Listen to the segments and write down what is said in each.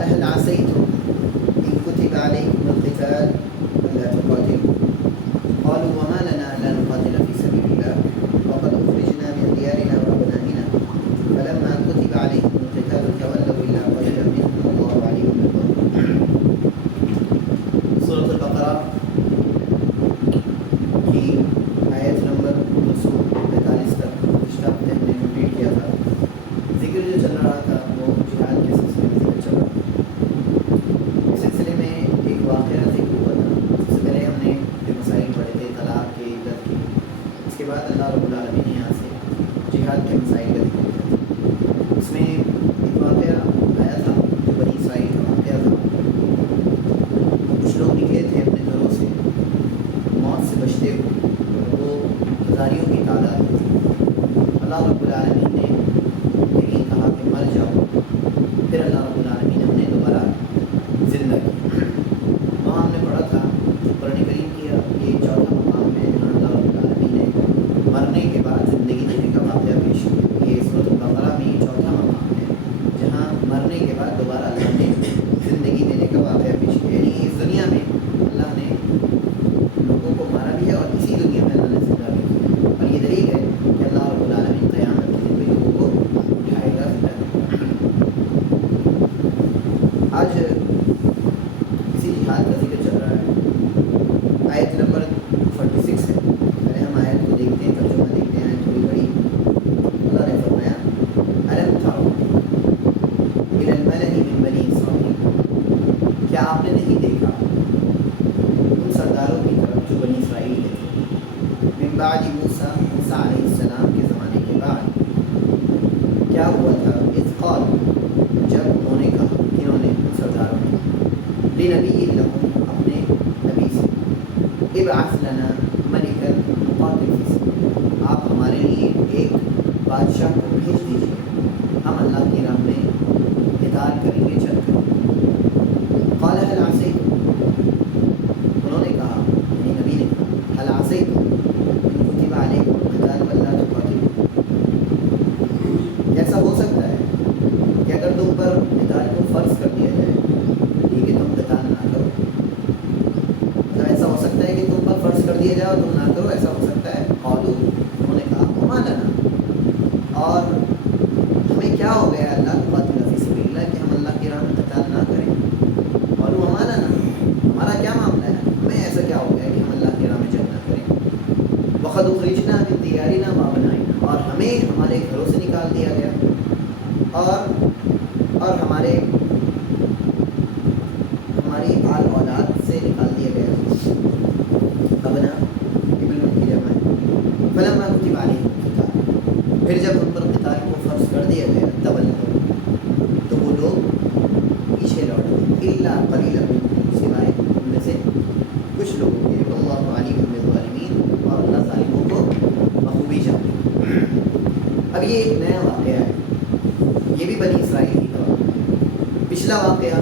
قال هل عسيتم إن كتب عليكم القتال ألا تقاتلوا قالوا وما لنا لا نقاتل في سبيل الله وقد أخرجنا من ديارنا وأبنائنا فلما كتب عليهم القتال تولوا إلا قليلا منهم والله عليم بالظالمين. سورة البقرہ کی آیت نمبر 245 تک پچھلا ہفتے ہم نے کمپلیٹ کیا تھا. ذکر جو چل رہا تھا وہ جہاد کے سلسلے میں ذکر چل رہا تھا. اس سلسلے میں ایک واقعہ ذکر ہوا تھا. سب سے پہلے ہم نے جو مسائل پڑھے تھے طلاق کے، عدت کے، اس کے بعد اللہ رب العالمین نے یہاں سے جہاد کے مسائل کا ذکر کیا. اس میں ایک واقعہ آیا تھا جو بنی اسرائیل کا واقعہ تھا. کچھ لوگ نکلے تھے اپنے گھروں سے موت سے بچتے ہوئے، وہ ہزاریوں کی تعداد تھی. اللہ رب العالمین نے یہی کہا کہ مر جاؤ. پھر اللہ رب العالمین نے انہیں دوبارہ زندہ کیا. وہاں ہم نے پڑھا تھا قرآن کریم کی یہ چوتھا مقام ہے جہاں اللہ رب العالمین نے مرنے کے بعد زندگی دینے کا واقعہ پیش کیا. یہ سورۃ البقرہ میں یہ چوتھا مقام ہے جہاں مرنے کے بعد دوبارہ اللہ نے زندگی دینے کا واقعہ پیش کیا. یعنی اس دنیا میں اللہ نے لوگوں کو مارا بھی ہے اور اسی دنیا میں اللہ نے زندہ بھی کیا. اور یہ دلیل ہے کہ اللہ رب العالمین قیامت کے دن میں لوگوں کو اٹھائے گا، زندہ کرے گا. آج اسی جہاد کا ذکر چل رہا ہے. آیت نمبر 46 ہے. پہلے ہم آیت کو دیکھتے ہیں، ترجمہ دیکھتے ہیں. آیت تھوڑی بڑی. اللہ نے فرمایا الم تروا الی الملأ من بنی اسرائیل، کیا آپ نے نہیں دیکھا ان سرداروں کی طرف جو بنی اسرائیل کے تھے. من بعد موسیٰ، موسیٰ علیہ السلام کے زمانے کے بعد کیا ہوا تھا. اذ قال، جب انہوں نے کہا، انہوں نے ان سرداروں نے لنبی لہم، اپنے نبی سے، ابعث لنا ملکا نقاتل فی سبیل، آپ ہمارے لیے ایک بادشاہ کو بھیج دیجیے، ہم اللہ کی راہ میں قتال کریں گے، چل کر. قال هل عسیتم، انہوں نے کہا، یعنی نبی نے کہا، هل عسیتم ان کتب علیکم القتال الا تقاتلوا، ایسا ہو سکتا ہے کہ اگر تم پر قتال کو فرض کر دیا جائے یہ کہ تم قتال نہ کرو. مطلب ایسا ہو سکتا ہے کہ تم پر فرض کر دیا جائے اور تم نہ کرو، ایسا ہو سکتا ہے. قالوا، انہوں نے کہا وما لنا، اور ہمیں کیا ہو گیا اللہ نقاتل فی سبیل اللہ کہ ہم اللہ کی راہ میں قتال نہ کریں. قالوا وما لنا، ہمارا کیا معاملہ ہے، ہمیں ایسا کیا ہو گیا کہ ہم اللہ کی راہ میں جنگ نہ کریں. وقد اخرجنا من دیارنا وابنائنا، اور ہمیں ہمارے گھروں سے نکال دیا گیا اور ہماری آل اولاد سے نکال دیا گیا. ابنا ابن کی جمع ہے. فلما کتب علیہم القتال، پھر جب ان پر قتال کو فرض کر دیا گیا تولوا، تو وہ لوگ پیچھے لوٹ گئے. الا قلیلا منہم، سوائے ان میں سے کچھ لوگوں کے. واللہ علیم بالظالمین، اور اللہ ظالموں کو بخوبی جانتے ہیں. اب یہ ایک نیا واقعہ ہے، یہ بھی بنی اسرائیل ہی کا واقعہ ہے. پچھلا واقعہ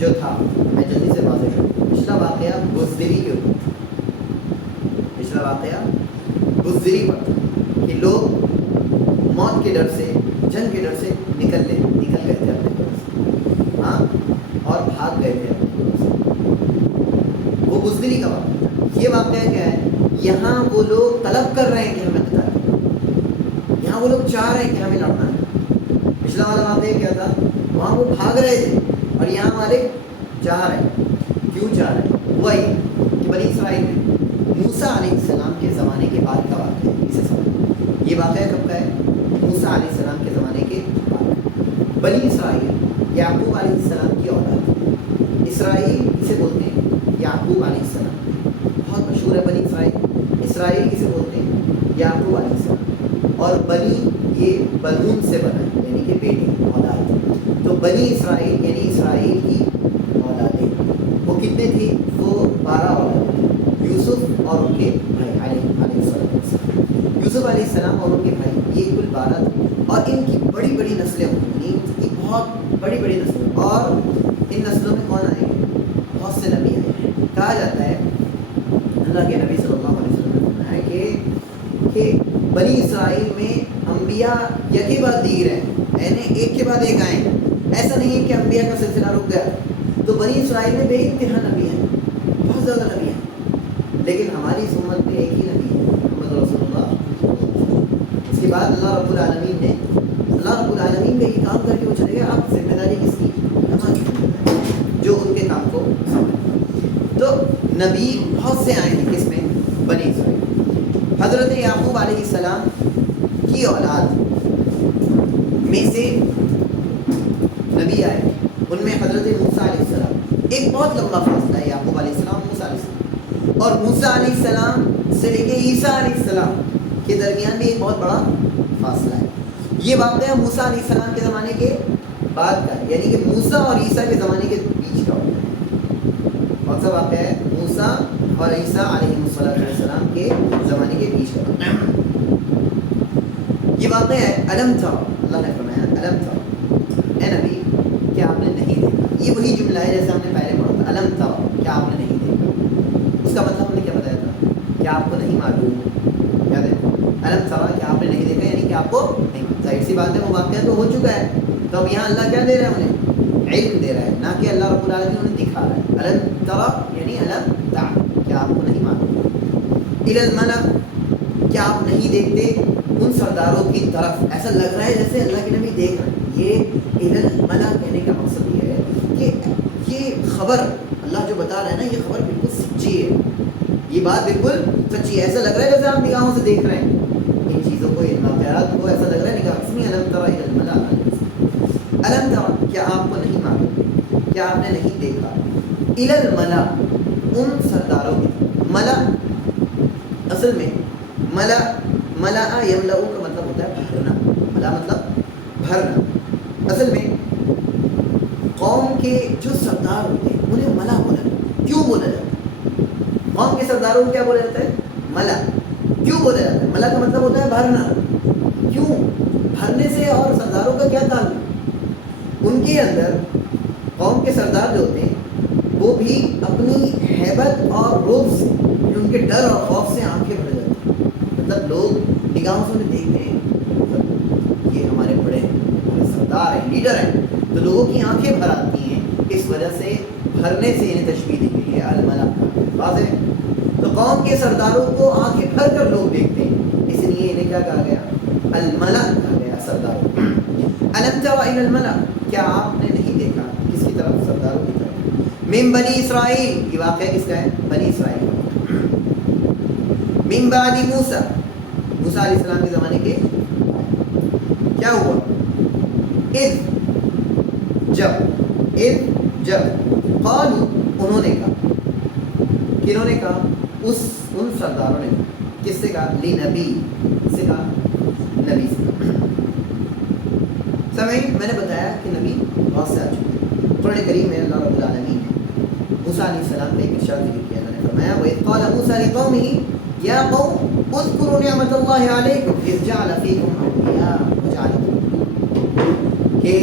جو تھا، میں جلدی سے واضح کروں، پچھلا واقعہ بزدلی کے اوپر تھا. پچھلا واقعہ بزدلی پر تھا کہ لوگ موت کے ڈر سے، جنگ کے ڈر سے نکل گئے تھے اپنے گھروں سے، ہاں، اور بھاگ گئے تھے اپنے گھروں سے. وہ بزدلی کا واقعہ تھا. یہ واقعہ کیا ہے، یہاں وہ لوگ طلب کر رہے ہیں کہ ہمیں قتال کریں، یہاں وہ لوگ چاہ رہے ہیں کہ ہمیں لڑنا ہے. پچھلا والا واقعہ کیا تھا، وہاں وہ بھاگ رہے تھے اور یہاں والے چاہ رہے ہیں. کیوں چاہ رہے ہیں، وہی کہ بنی اسرائیل میں موسیٰ علیہ السلام کے زمانے کے بعد کا واقعہ ہے. اسے سمجھ، یہ واقعہ کب کا ہے، موسیٰ علیہ السلام کے زمانے کے بعد. بنی اسرائیل یعقوب علیہ السلام کی اولاد. اسرائیل کسے بولتے ہیں، یعقوب علیہ السلام، بہت مشہور ہے بنی اسرائیل. اسرائیل کسے بولتے ہیں، یعقوب علیہ السلام. اور بنی یہ بنون سے بنا ہے، یعنی کہ بیٹے، اولاد. تو بنی اسرائیل یعنی اسرائیل کی اولادیں. وہ کتنے تھی، وہ 12 اولادیں تھیں. یوسف اور ان کے بھائی علیہ السلام، یوسف علیہ السلام اور ان کے بھائی، یہ کل 12 تھے. اور ان کی بڑی بڑی نسلیں ہوئی، بہت بڑی بڑی نسلیں. اور ان نسلوں میں کون آئے، بہت سے نبی آئے. کہا جاتا ہے اللہ کے نبی صلی اللہ علیہ وسلم نے فرمایا کہ بنی اسرائیل میں انبیاء یکے بعد دیگر ہیں، یعنی ایک کے بعد ایک آئے. ایسا نہیں ہے کہ انبیاء کا سلسلہ رک گیا. تو بنی اسرائیل میں بے انتہا نبی ہیں, بہت زیادہ نبی ہیں, لیکن ہماری اس امت میں ایک ہی نبی ہے, محمد رسول اللہ. اس کے بعد اللہ رب العالمین کا یہ کام کر کے وہ چلے گئے. آپ ذمہ داری کس کی؟ ہماری ذمہ داری, جو ان کے کام کو سمجھ. تو نبی بہت سے آئے ہیں, کس میں؟ بنی اسرائیل. حضرت یعقوب علیہ السلام کی اولاد میں سے نبی آئے, ان میں حضرت موسیٰ علیہ السلام. ایک بہت لمبا فاصلہ ہے یعقوب علیہ السلام, موسیٰ علیہ السلام, اور موسیٰ علیہ السلام سے لے کے عیسیٰ علیہ السلام کے درمیان بھی ایک بہت بڑا فاصلہ ہے. یہ واقعہ موسیٰ علیہ السلام کے زمانے کے بعد کا ہے, یعنی کہ موسیٰ اور عیسیٰ کے زمانے کے بیچ کا ہوتا ہے. کون سا واقعہ ہے؟ موسیٰ اور عیسیٰ علیہ السلام کے زمانے کے بیچ کا ہوتا ہے. یہ واقعہ ہے الم تھا, اللہ نے فرمایا الم تھا, اے نبی کیا آپ نے نہیں دیکھا. یہ وہی جملہ ہے جیسے ہم نے پہلے پڑھا تھا, الم تھا کیا آپ نے نہیں دیکھا. اس کا مطلب ہم نے کیا بتایا تھا؟ کیا آپ کو نہیں معلوم. یاد ہے الم تھا کیا آپ نے نہیں دیکھا, یعنی کہ آپ کو نہیں. ظاہر سی بات ہے وہ واقعہ تو ہو چکا ہے, تو اب یہاں اللہ کیا دے رہا ہے؟ انہیں علم دے رہا ہے, نہ کہ اللہ رب العالمین انہیں دکھا رہا ہے. الم ترا یعنی الم تع, کیا آپ کو نہیں معلوم. الی الملأ کیا آپ نہیں دیکھتے ان سرداروں کی طرف. ایسا لگ رہا ہے جیسے اللہ کے نبی دیکھ رہے ہیں. یہ الی الملأ کہنے کا مقصد یہ ہے کہ یہ خبر اللہ جو بتا رہا ہے نا, یہ خبر بالکل سچی ہے, یہ بات بالکل سچی ہے. ایسا لگ رہا ہے جیسے آپ نگاہوں سے دیکھ رہے ہیں ان چیزوں کو, ان واقعات کو. ایسا لگ رہا ہے نگاہ اسمی الم ترا الی الملأ, الم ترا کیا آپ کو نہیں معلوم, کیا آپ نے نہیں دیکھا, الی الملأ ان سرداروں کی. ملا اصل میں ملا یملأ کا مطلب ہوتا ہے بھرنا. ملا مطلب بھرنا. اصل میں قوم کے جو سردار ہوتے ہیں انہیں ملا بولا جاتا. کیوں بولا جاتا ہے؟ قوم کے سرداروں کو کیا بولا جاتا ہے؟ ملا. کیوں بولا جاتا ہے؟ ملا کا مطلب ہوتا ہے بھرنا. کیوں؟ بھرنے سے اور سرداروں کا کیا تعلق؟ ان کے اندر قوم کے سردار جو ہوتے ہیں وہ بھی اپنی ہیبت اور رعب سے, ان کے ڈر اور خوف سے آنکھیں بھر جاتی ہیں. مطلب لوگ نگاہوں سے انہیں دیکھتے ہیں, مطلب یہ ہمارے بڑے ہیں, ہمارے سردار ہیں, لیڈر ہیں, تو لوگوں کی آنکھیں بھر آتی ہیں. اس وجہ سے بھرنے سے انہیں تشبیہ دی گئی ہے الملأ. بات ہے تو قوم کے سرداروں کو آنکھیں بھر کر لوگ دیکھتے ہیں, اس لیے انہیں کیا کہا گیا؟ الملأ کہا گیا, سرداروں. الم تر الی الملأ کیا آپ نے نہیں دیکھا, کس کی طرف؟ سرداروں کی طرف. من بنی اسرائیل, یہ واقعہ کس کا ہے؟ بنی اسرائیل. من بعد موسیٰ, موسیٰ علیہ السلام کے زمانے کے کیا ہوا؟ اذ جب قالوا انہوں نے کہا, کنہوں نے کہا؟ ان سرداروں نے کہا. کس سے کہا؟ لنبی سے کہا, نبی سے کہا. سمعین میں نے بتایا کہ نبی بہت سے آ چکے ہیں. قرآن کریم میں اللہ رب العالمین نے موسیٰ علیہ السلام کا ایک ارشاد ذکر کیا. اللہ نے فرمایا وَإِذْ قَالَ مُوسَىٰ لِقَوْمِهِ يَا قَوْمِ اذْكُرُوا نِعْمَةَ اللَّهِ عَلَيْكُمْ إِذْ جَعَلَ فِيكُمْ أَنْبِيَاءَ وَجَعَلَكُمْ, کہ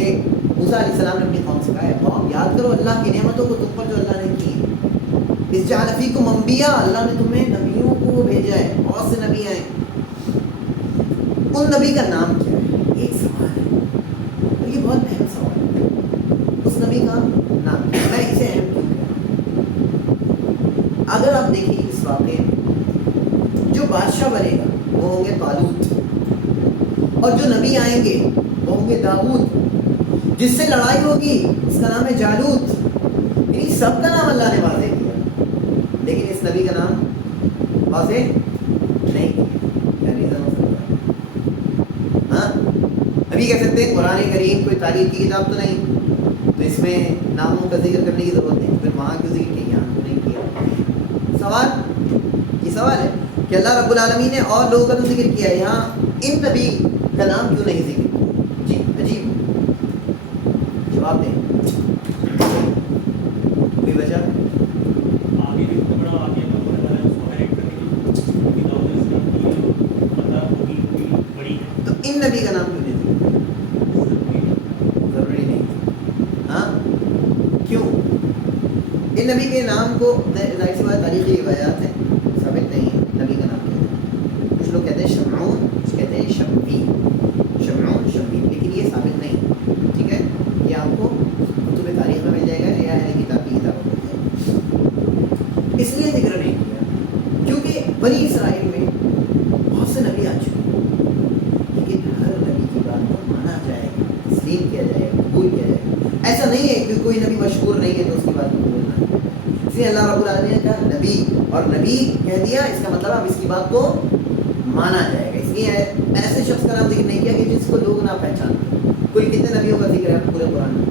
موسیٰ علیہ السلام نے اپنی قوم سے کہا ہے قوم یاد کرو اللہ کی نعمتوں کو تم پر جو اللہ نے کی. اِذْ جَعَلَ فِيكُمْ أَنْبِيَاءَ, اللہ نے تمہیں نبیوں کو بھیجا ہے, بہت سے نبی آئے. ان نبی کا نام کیا ہے؟ ایک سوال ہے, اور یہ بہت اہم سوال ہے. اس نبی کا نام کیا ہے؟ میں اسے اہم کیوں کہا؟ اگر آپ دیکھیں اس واقعے میں جو بادشاہ بنے گا وہ ہوں گے طالوت, اور جو نبی آئیں گے وہ ہوں گے داؤد. جس سے لڑائی ہوگی اس کا نام ہے جالوت. یعنی سب کا نام اللہ نے واضح کیا, لیکن اس نبی کا نام واضح نہیں کیا. کیا ریزن ہو سکتا ہے؟ ہاں ابھی کہہ سکتے ہیں قرآن کریم کوئی تاریخ کی کتاب تو نہیں, تو اس میں ناموں کا ذکر کرنے کی ضرورت نہیں, پھر وہاں کیوں ذکر کیا, یہاں کیوں نہیں کیا؟ سوال یہ سوال ہے کہ اللہ رب العالمین نے اور لوگوں کا تو ذکر کیا ہے, یہاں ان نبی کا نام کیوں نہیں ذکر کیا؟ جی عجیب, جواب دیں. کوئی وجہ؟ تو ان نبی کا نام کیوں نہیں ذکر؟ ضروری نہیں. ہاں کیوں؟ ان نبی کے نام کو ظاہر سی بات تاریخی روایات ہیں, ثابت نہیں ہے نبی کا نام کیا ہے. کچھ لوگ کہتے ہیں شمعون, کچھ کہتے ہیں شمعی, لیکن یہ ثابت نہیں. ٹھیک ہے, یہ آپ کو بنی اسرائیل میں بہت سے نبی آ چکے ہیں، لیکن ہر نبی کی بات کو مانا جائے گا، تسلیم کیا جائے گا، قبول کیا جائے گا. ایسا نہیں ہے کہ کوئی نبی مشہور نہیں ہے تو اس کی بات کو بولنا ہے. اس لیے اللہ رب العالمین نے کہا نبی، اور نبی کہہ دیا، اس کا مطلب اب اس کی بات کو مانا جائے گا. اس لیے ایسے شخص کا نام ذکر نہیں کیا کہ جس کو لوگ نہ پہچانتے. کل کتنے نبیوں کا ذکر ہے پورے قرآن میں؟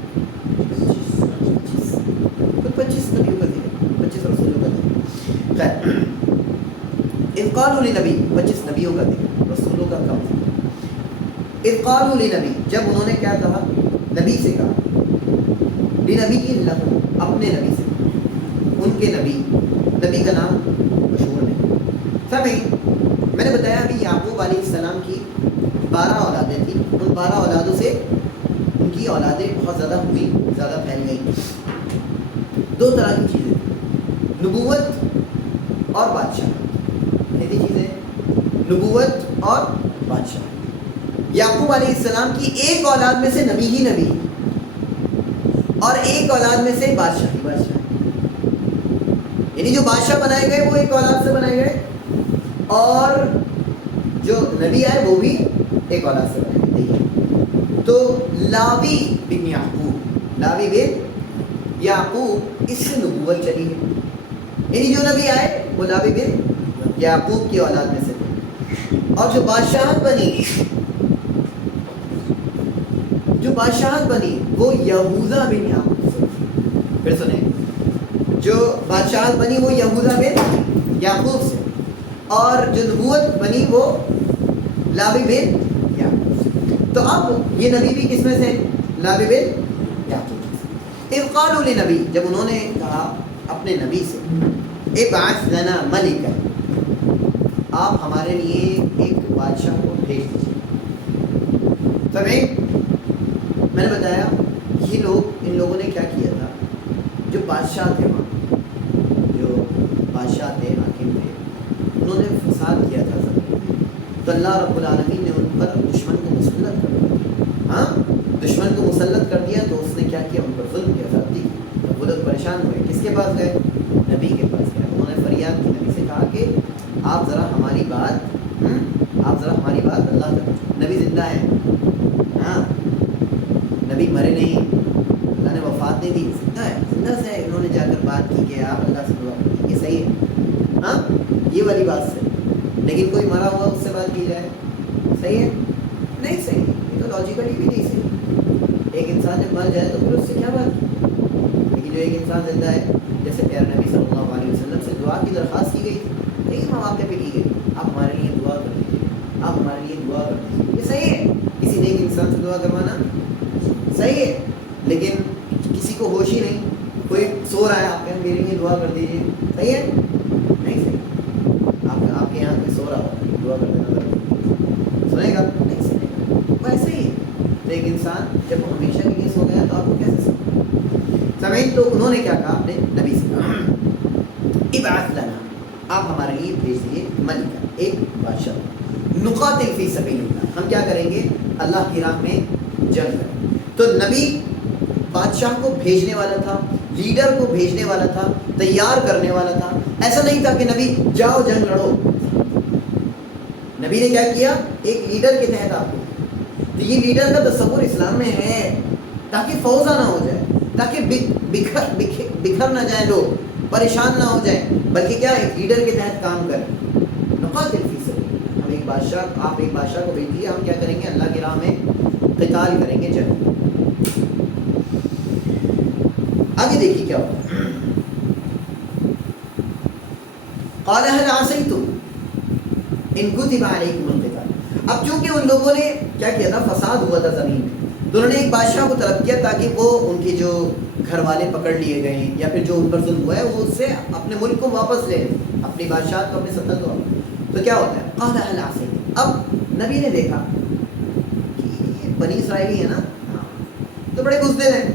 25 نبیوں کا ذکر، 25 رسولوں کا ذکر. خیر، اذ قالوا لنبی، 25 نبیوں کا ذکر، رسولوں کا کم ذکر. اذ قالوا لنبی، جب انہوں نے کیا کہا؟ نبی سے کہا. لنبی لہم، اپنے نبی سے، ان کے نبی. نبی کا نام مشہور نہیں. سمجھ، میں نے بتایا ابھی یعقوب علیہ السلام کی 12 اولادیں تھیں. ان 12 اولادوں سے ان کی اولادیں بہت زیادہ ہوئی، زیادہ پھیل گئی. 2 طرح کی چیزیں تھیں، نبوت اور بادشاہ. کتنی چیزیں؟ نبوت اور بادشاہ. یعقوب علیہ السلام کی ایک اولاد میں سے نبی ہی نبی، اور ایک اولاد میں سے بادشاہ ہی بادشاہ. یعنی جو بادشاہ بنائے گئے وہ ایک اولاد سے بنائے گئے، اور جو نبی آئے وہ بھی ایک اولاد سے بنائے گئے. تو لاوی بن یعقوب، لاوی بن یعقوب، اس سے نبوت چلی ہے. یعنی جو نبی آئے وہ لاوی بن یعقوب کی اولاد میں سے تھے. اور جو بادشاہت بنی وہ یہوذا بن یعقوب سے. پھر سنیں، جو بادشاہت بنی وہ یہوذا بن یعقوب سے، اور جو نبوت بنی وہ لاوی بن یعقوب سے. تو اب یہ نبی بھی کس میں سے؟ لاوی بن یعقوب سے. اذ قالوا لنبی، جب انہوں نے کہا اپنے نبی سے، ابعث لنا ملکا، آپ ہمارے لیے ایک بادشاہ کو بھیج دیجیے. سمجھ، میں نے بتایا یہ لوگ، ان لوگوں نے کیا کیا تھا؟ جو بادشاہ تھے وہاں، جو بادشاہ تھے، حاکم تھے، انہوں نے فساد کیا تھا زمین میں. تو اللہ رب العالمین نے ان پر دشمن کو مسلط کر دیا. ہاں، دشمن کو مسلط کر دیا تو اس نے کیا کیا؟ ان پر ظلم کیا، زیادتی کی. تو وہ لوگ پریشان ہوئے، کس کے پاس گئے؟ نبی کے پاس گئے. انہوں نے فریاد کی، نبی سے کہا کہ آپ ذرا ہماری بات اللہ تک. نبی زندہ ہے، ہاں، نبی مرے نہیں، اللہ نے وفات نہیں دی، زندہ ہے. زندہ سے انہوں نے جا کر بات کی کہ آپ اللہ سے دعا کریں، یہ صحیح ہے. ہاں، یہ والی بات سے. لیکن کوئی مرا ہوا اس سے بات کی جائے، صحیح ہے؟ نہیں صحیح. یہ تو لاجیکلی بھی نہیں صحیح. ایک انسان جب مر جائے تو پھر اس سے کیا بات کی؟ لیکن جو ایک انسان زندہ ہے، جیسے پیارے نبی صلی اللہ علیہ وسلم سے دعا کی درخواست کی گئی تھی، کئی مواقع پہ کی گئی، آپ ہمارے لیے دعا کر دیجیے، آپ ہمارے لیے دعا کر دیجیے. یہ صحیح ہے، کسی نیک انسان سے دعا کروانا صحیح ہے. لیکن کسی کو ہوش ہی نہیں، کوئی سو رہا ہے، آپ کہیں میرے لیے دعا کر دیجیے، صحیح ہے؟ نہیں صحیح. آپ کے یہاں کوئی سو رہا ہو، دعا کر دینا سنے گا؟ نہیں سنے گا. ویسے ہی ایک انسان جب وہ ہمیشہ کے لیے سو گیا تو آپ کو کیسے سمجھ. تو انہوں نے کیا کہا؟ اپنے نبی سے کہا ابعث لنا، آپ ہمارے لیے بھیج دیے ملکا، ایک بادشاہ. نقاتل فی سبیل اللہ، ہم کیا کریں گے؟ اللہ کی راہ میں جنگ کریں. تو نبی بادشاہ کو بھیجنے والا تھا، لیڈر کو بھیجنے والا تھا، تیار کرنے والا تھا. ایسا نہیں تھا کہ نبی جاؤ جنگ لڑو. نبی نے کیا کیا؟ ایک لیڈر کے تحت آپ کو. تو یہ لیڈر کا تصور اسلام میں ہے تاکہ فوضا نہ ہو جائے، تاکہ بکھر نہ جائیں لوگ، پریشان نہ ہو جائیں، بلکہ کیا ایک لیڈر کے تحت کام کریں. نقاتل فی سبیل اللہ، ہم ایک بادشاہ، آپ ایک بادشاہ کو بھیج دیے، ہم کیا کریں گے؟ اللہ کی راہ میں قتال کریں گے، جنگ. آگے دیکھیے کیا ہوتا ہے. قال هل عصیتم ان کتب علیکم القتال. اب چونکہ ان لوگوں نے کیا کیا تھا؟ فساد ہوا تھا زمین میں، تو انہوں نے ایک بادشاہ کو طلب کیا تاکہ وہ ان کے جو گھر والے پکڑ لیے گئے ہیں یا پھر جو ان پر ظلم ہوا ہے وہ اس سے اپنے ملک کو واپس لے لیں، اپنی بادشاہت کو، اپنی سلطنت کو. تو کیا ہوتا ہے؟ قال هل عصیتم. اب نبی نے دیکھا کہ یہ بنی اسرائیلی ہے نا، تو بڑے بزدل ہیں.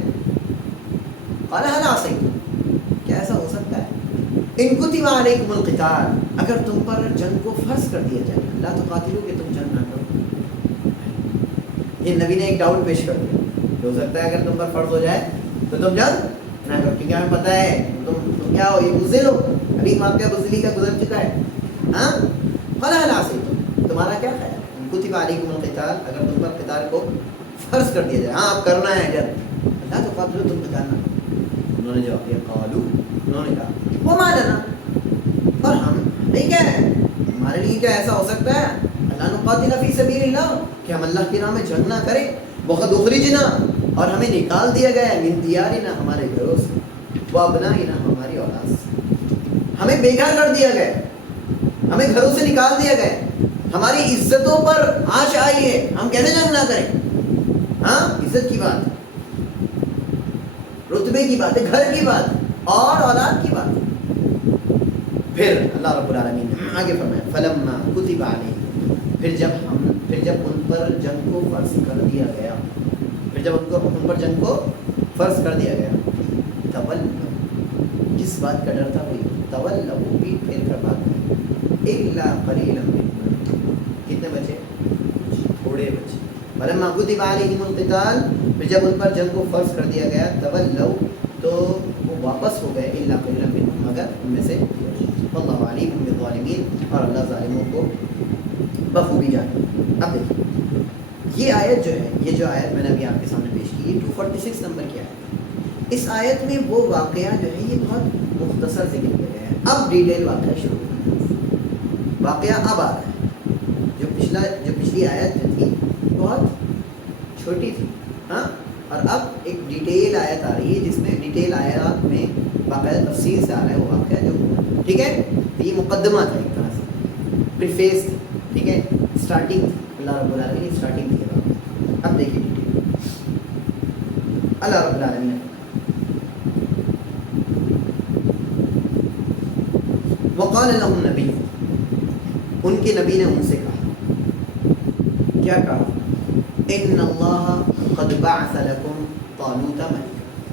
قال هل عصیتم، کیا ایسا ہو سکتا ہے؟ ان کتب علیکم القتال، اگر تم پر جنگ کو فرض کر دیا جائے، لا تقاتلوا، کہ تم جنگ نہ کرو. یہ نبی نے ایک ڈاؤٹ پیش کر دیا کہ ہو سکتا ہے اگر تم پر فرض ہو جائے تو تم جنگ نہ کرو، کیونکہ ہمیں پتہ ہے تم کیا ہو، یہ بزدل ہو. ابھی واقعہ بزدلی کا گزر چکا ہے. ہاں فلا هل عصیتم، تمہارا کیا خیال ہے، کتب علیکم القتال، اگر تم پر قتال کو فرض کر دیا جائے، ہاں اب کرنا ہے اگر اللہ تو قاتلو، تم قتال نہ کرو۔ انہوں نے جواب دیا قالو، انہوں نے کہا وما لنا، اور ہم نہیں کیا ہے، ہمارے لیے کیا ایسا ہو سکتا ہے اللہ نقاتل فی سبیل اللہ کہ ہم اللہ کی راہ میں جنگ نہ کریں، وقد اخرجنا، اور ہمیں نکال دیا گیا ہے، من دیارنا، ہمارے گھروں سے، وابنائنا، ہماری اولاد سے، ہمیں بے گھر کر دیا گیا، ہمیں گھروں سے نکال دیا گیا، ہماری عزتوں پر آنچ آئی ہے، ہم کیسے جنگ نہ کریں؟ ہاں عزت کی بات، رتبے کی بات ہے، گھر کی بات اور اولاد کی بات۔ پھر اللہ رب العالمین نے آگے فرمایا فلما کتب علیہم، پھر جب ان پر جنگ کو فرض کر دیا گیا، پھر جب ان پر جنگ کو فرض کر دیا گیا، تولوا، کس بات کا ڈر تھا بھائی، تولوا، پیٹ پھیر کر بھاگ گئے، الا قلیلا منهم، کتنے بچے، تھوڑے بچے، فلما کتب علیہم القتال، پھر جب ان پر جنگ کو فرض کر دیا گیا، تولوا، تو وہ واپس ہو گئے، الا قلیلا منهم، مگر ان میں سے، واللہ علیم بالظالمین، اور اللہ ظالموں کو بخوبی جانے۔ اب دیکھیں یہ آیت جو ہے، یہ جو آیت میں نے ابھی آپ کے سامنے پیش کی، یہ 246 نمبر کی آیت ہے۔ اس آیت میں وہ واقعہ جو ہے یہ بہت مختصر ذکر کیا گیا ہے، اب ڈیٹیل واقعہ شروع ہوگا، واقعہ اب آ رہا ہے، جو پچھلی آیت جو تھی بہت چھوٹی تھی، ہاں، اور اب ایک ڈیٹیل آیت آ رہی ہے جس میں ڈیٹیل آیات میں باقاعدہ تفصیل سے آ رہا ہے وہ واقعہ جو، ٹھیک ہے، یہ مقدمہ تھا ایک طرح سے، پریفیس تھی، ٹھیک ہے، اسٹارٹنگ تھی، اللہ رب العالمین کی اسٹارٹنگ تھی۔ اب دیکھیے ڈیٹیل، اللہ رب العالمین نے وقال لهم نبی، ان کے نبی نے ان سے کہا، کیا کہا، ان اللہ قد بعث لکم طالوت ملکا،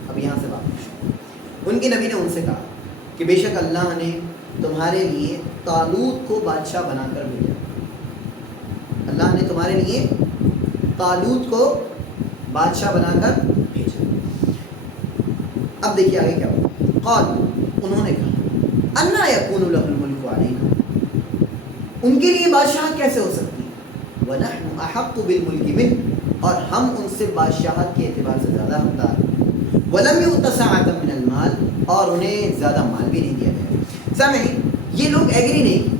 اب یہاں سے بات، ان کے نبی نے ان سے کہا کہ بے شک اللہ نے تمہارے لیے طالوت کو بادشاہ بنا کر بھیجا، اللہ نے تمہارے لیے طالوت کو بادشاہ بنا کر بھیجا۔ اب دیکھیے آگے کیا ہوا، قال، انہوں نے کہا، انا یکون له الملک علینا، ان کے لیے بادشاہت کیسے ہو سکتی ہے، ونحن احق بالملک منہ، اور ہم ان سے بادشاہت کے اعتبار سے زیادہ حقدار، ولم یؤت سعۃ من المال، اور انہیں زیادہ مال بھی نہیں دیا گیا۔ سامعین، یہ لوگ ایگری نہیں کی،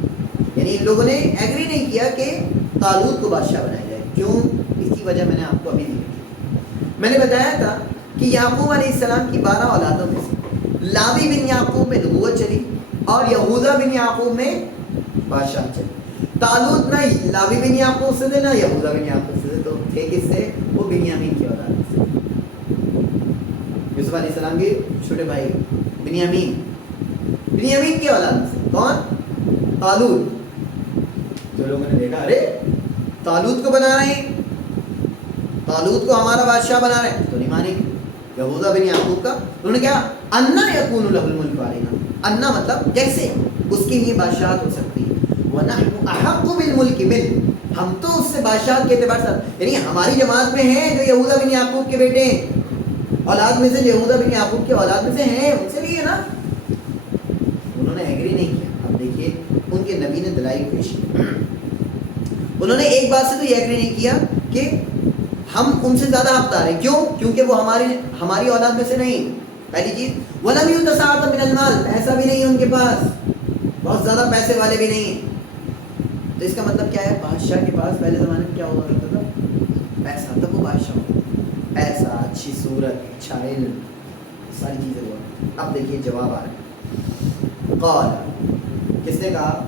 یعنی ان لوگوں نے ایگری نہیں کیا کہ طالوت کو بادشاہ بنایا جائے، کیوں، اس کی وجہ میں نے آپ کو ابھی دی تھی، میں نے بتایا تھا کہ یعقوب علیہ السلام کی 12 اولادوں میں سے لاوی بن یعقوب میں نبوت چلی اور یہوذا بن یعقوب میں بادشاہ چلی، طالوت نہ لاوی بن یعقوب سے تھے نہ یہوذا بن یعقوب سے، تو تھے کس سے، وہ بنیامین کی اولاد سے، یوسف علیہ السلام کے چھوٹے بھائی بنیامین کی اولاد سے، کون، طالوت۔ جو لوگوں نے دیکھا ارے طالوت کو بنا رہے ہیں، طالوت کو ہمارا بادشاہ بنا رہے ہیں، تو نہیں مانیں گے، یہوذا بن یعقوب کا، انہوں نے کہا انا یکون له الملک علینا، انا مطلب کیسے اس کے لیے بادشاہت ہو سکتی ہے، ونحن احق بالملک منہ، ہم تو اس سے بادشاہت کے اعتبار سے، یعنی ہماری جماعت میں ہیں جو یہوذا بن یعقوب کے بیٹے ہیں، اولاد میں سے یہوذا بن یعقوب کے اولاد میں سے ہیں، ان سے لیے نا، انہوں نے ایگری نہیں کیا۔ اب دیکھیے ان کے نبی نے دلائل پیش کی، انہوں نے ایک بات سے تو یہ ایگری نہیں کیا کہ ہم ان سے زیادہ حقدار ہیں، کیوں، کیونکہ وہ ہماری اولاد میں سے نہیں، پہلی چیز، وَلَمْ يُؤْتَ سَعَةً مِنَ الْمَالِ، پیسہ بھی نہیں ہے ان کے پاس، بہت زیادہ پیسے والے بھی نہیں ہیں، تو اس کا مطلب کیا ہے، بادشاہ کے پاس پہلے زمانے میں کیا ہوا کرتا تھا، پیسہ، تب وہ بادشاہ ہوتا تھا، پیسہ، اچھی صورت، اچھا علم، ساری چیزیں ہوا۔ اب دیکھیے جواب آ رہا ہے، قال، کس نے کہا،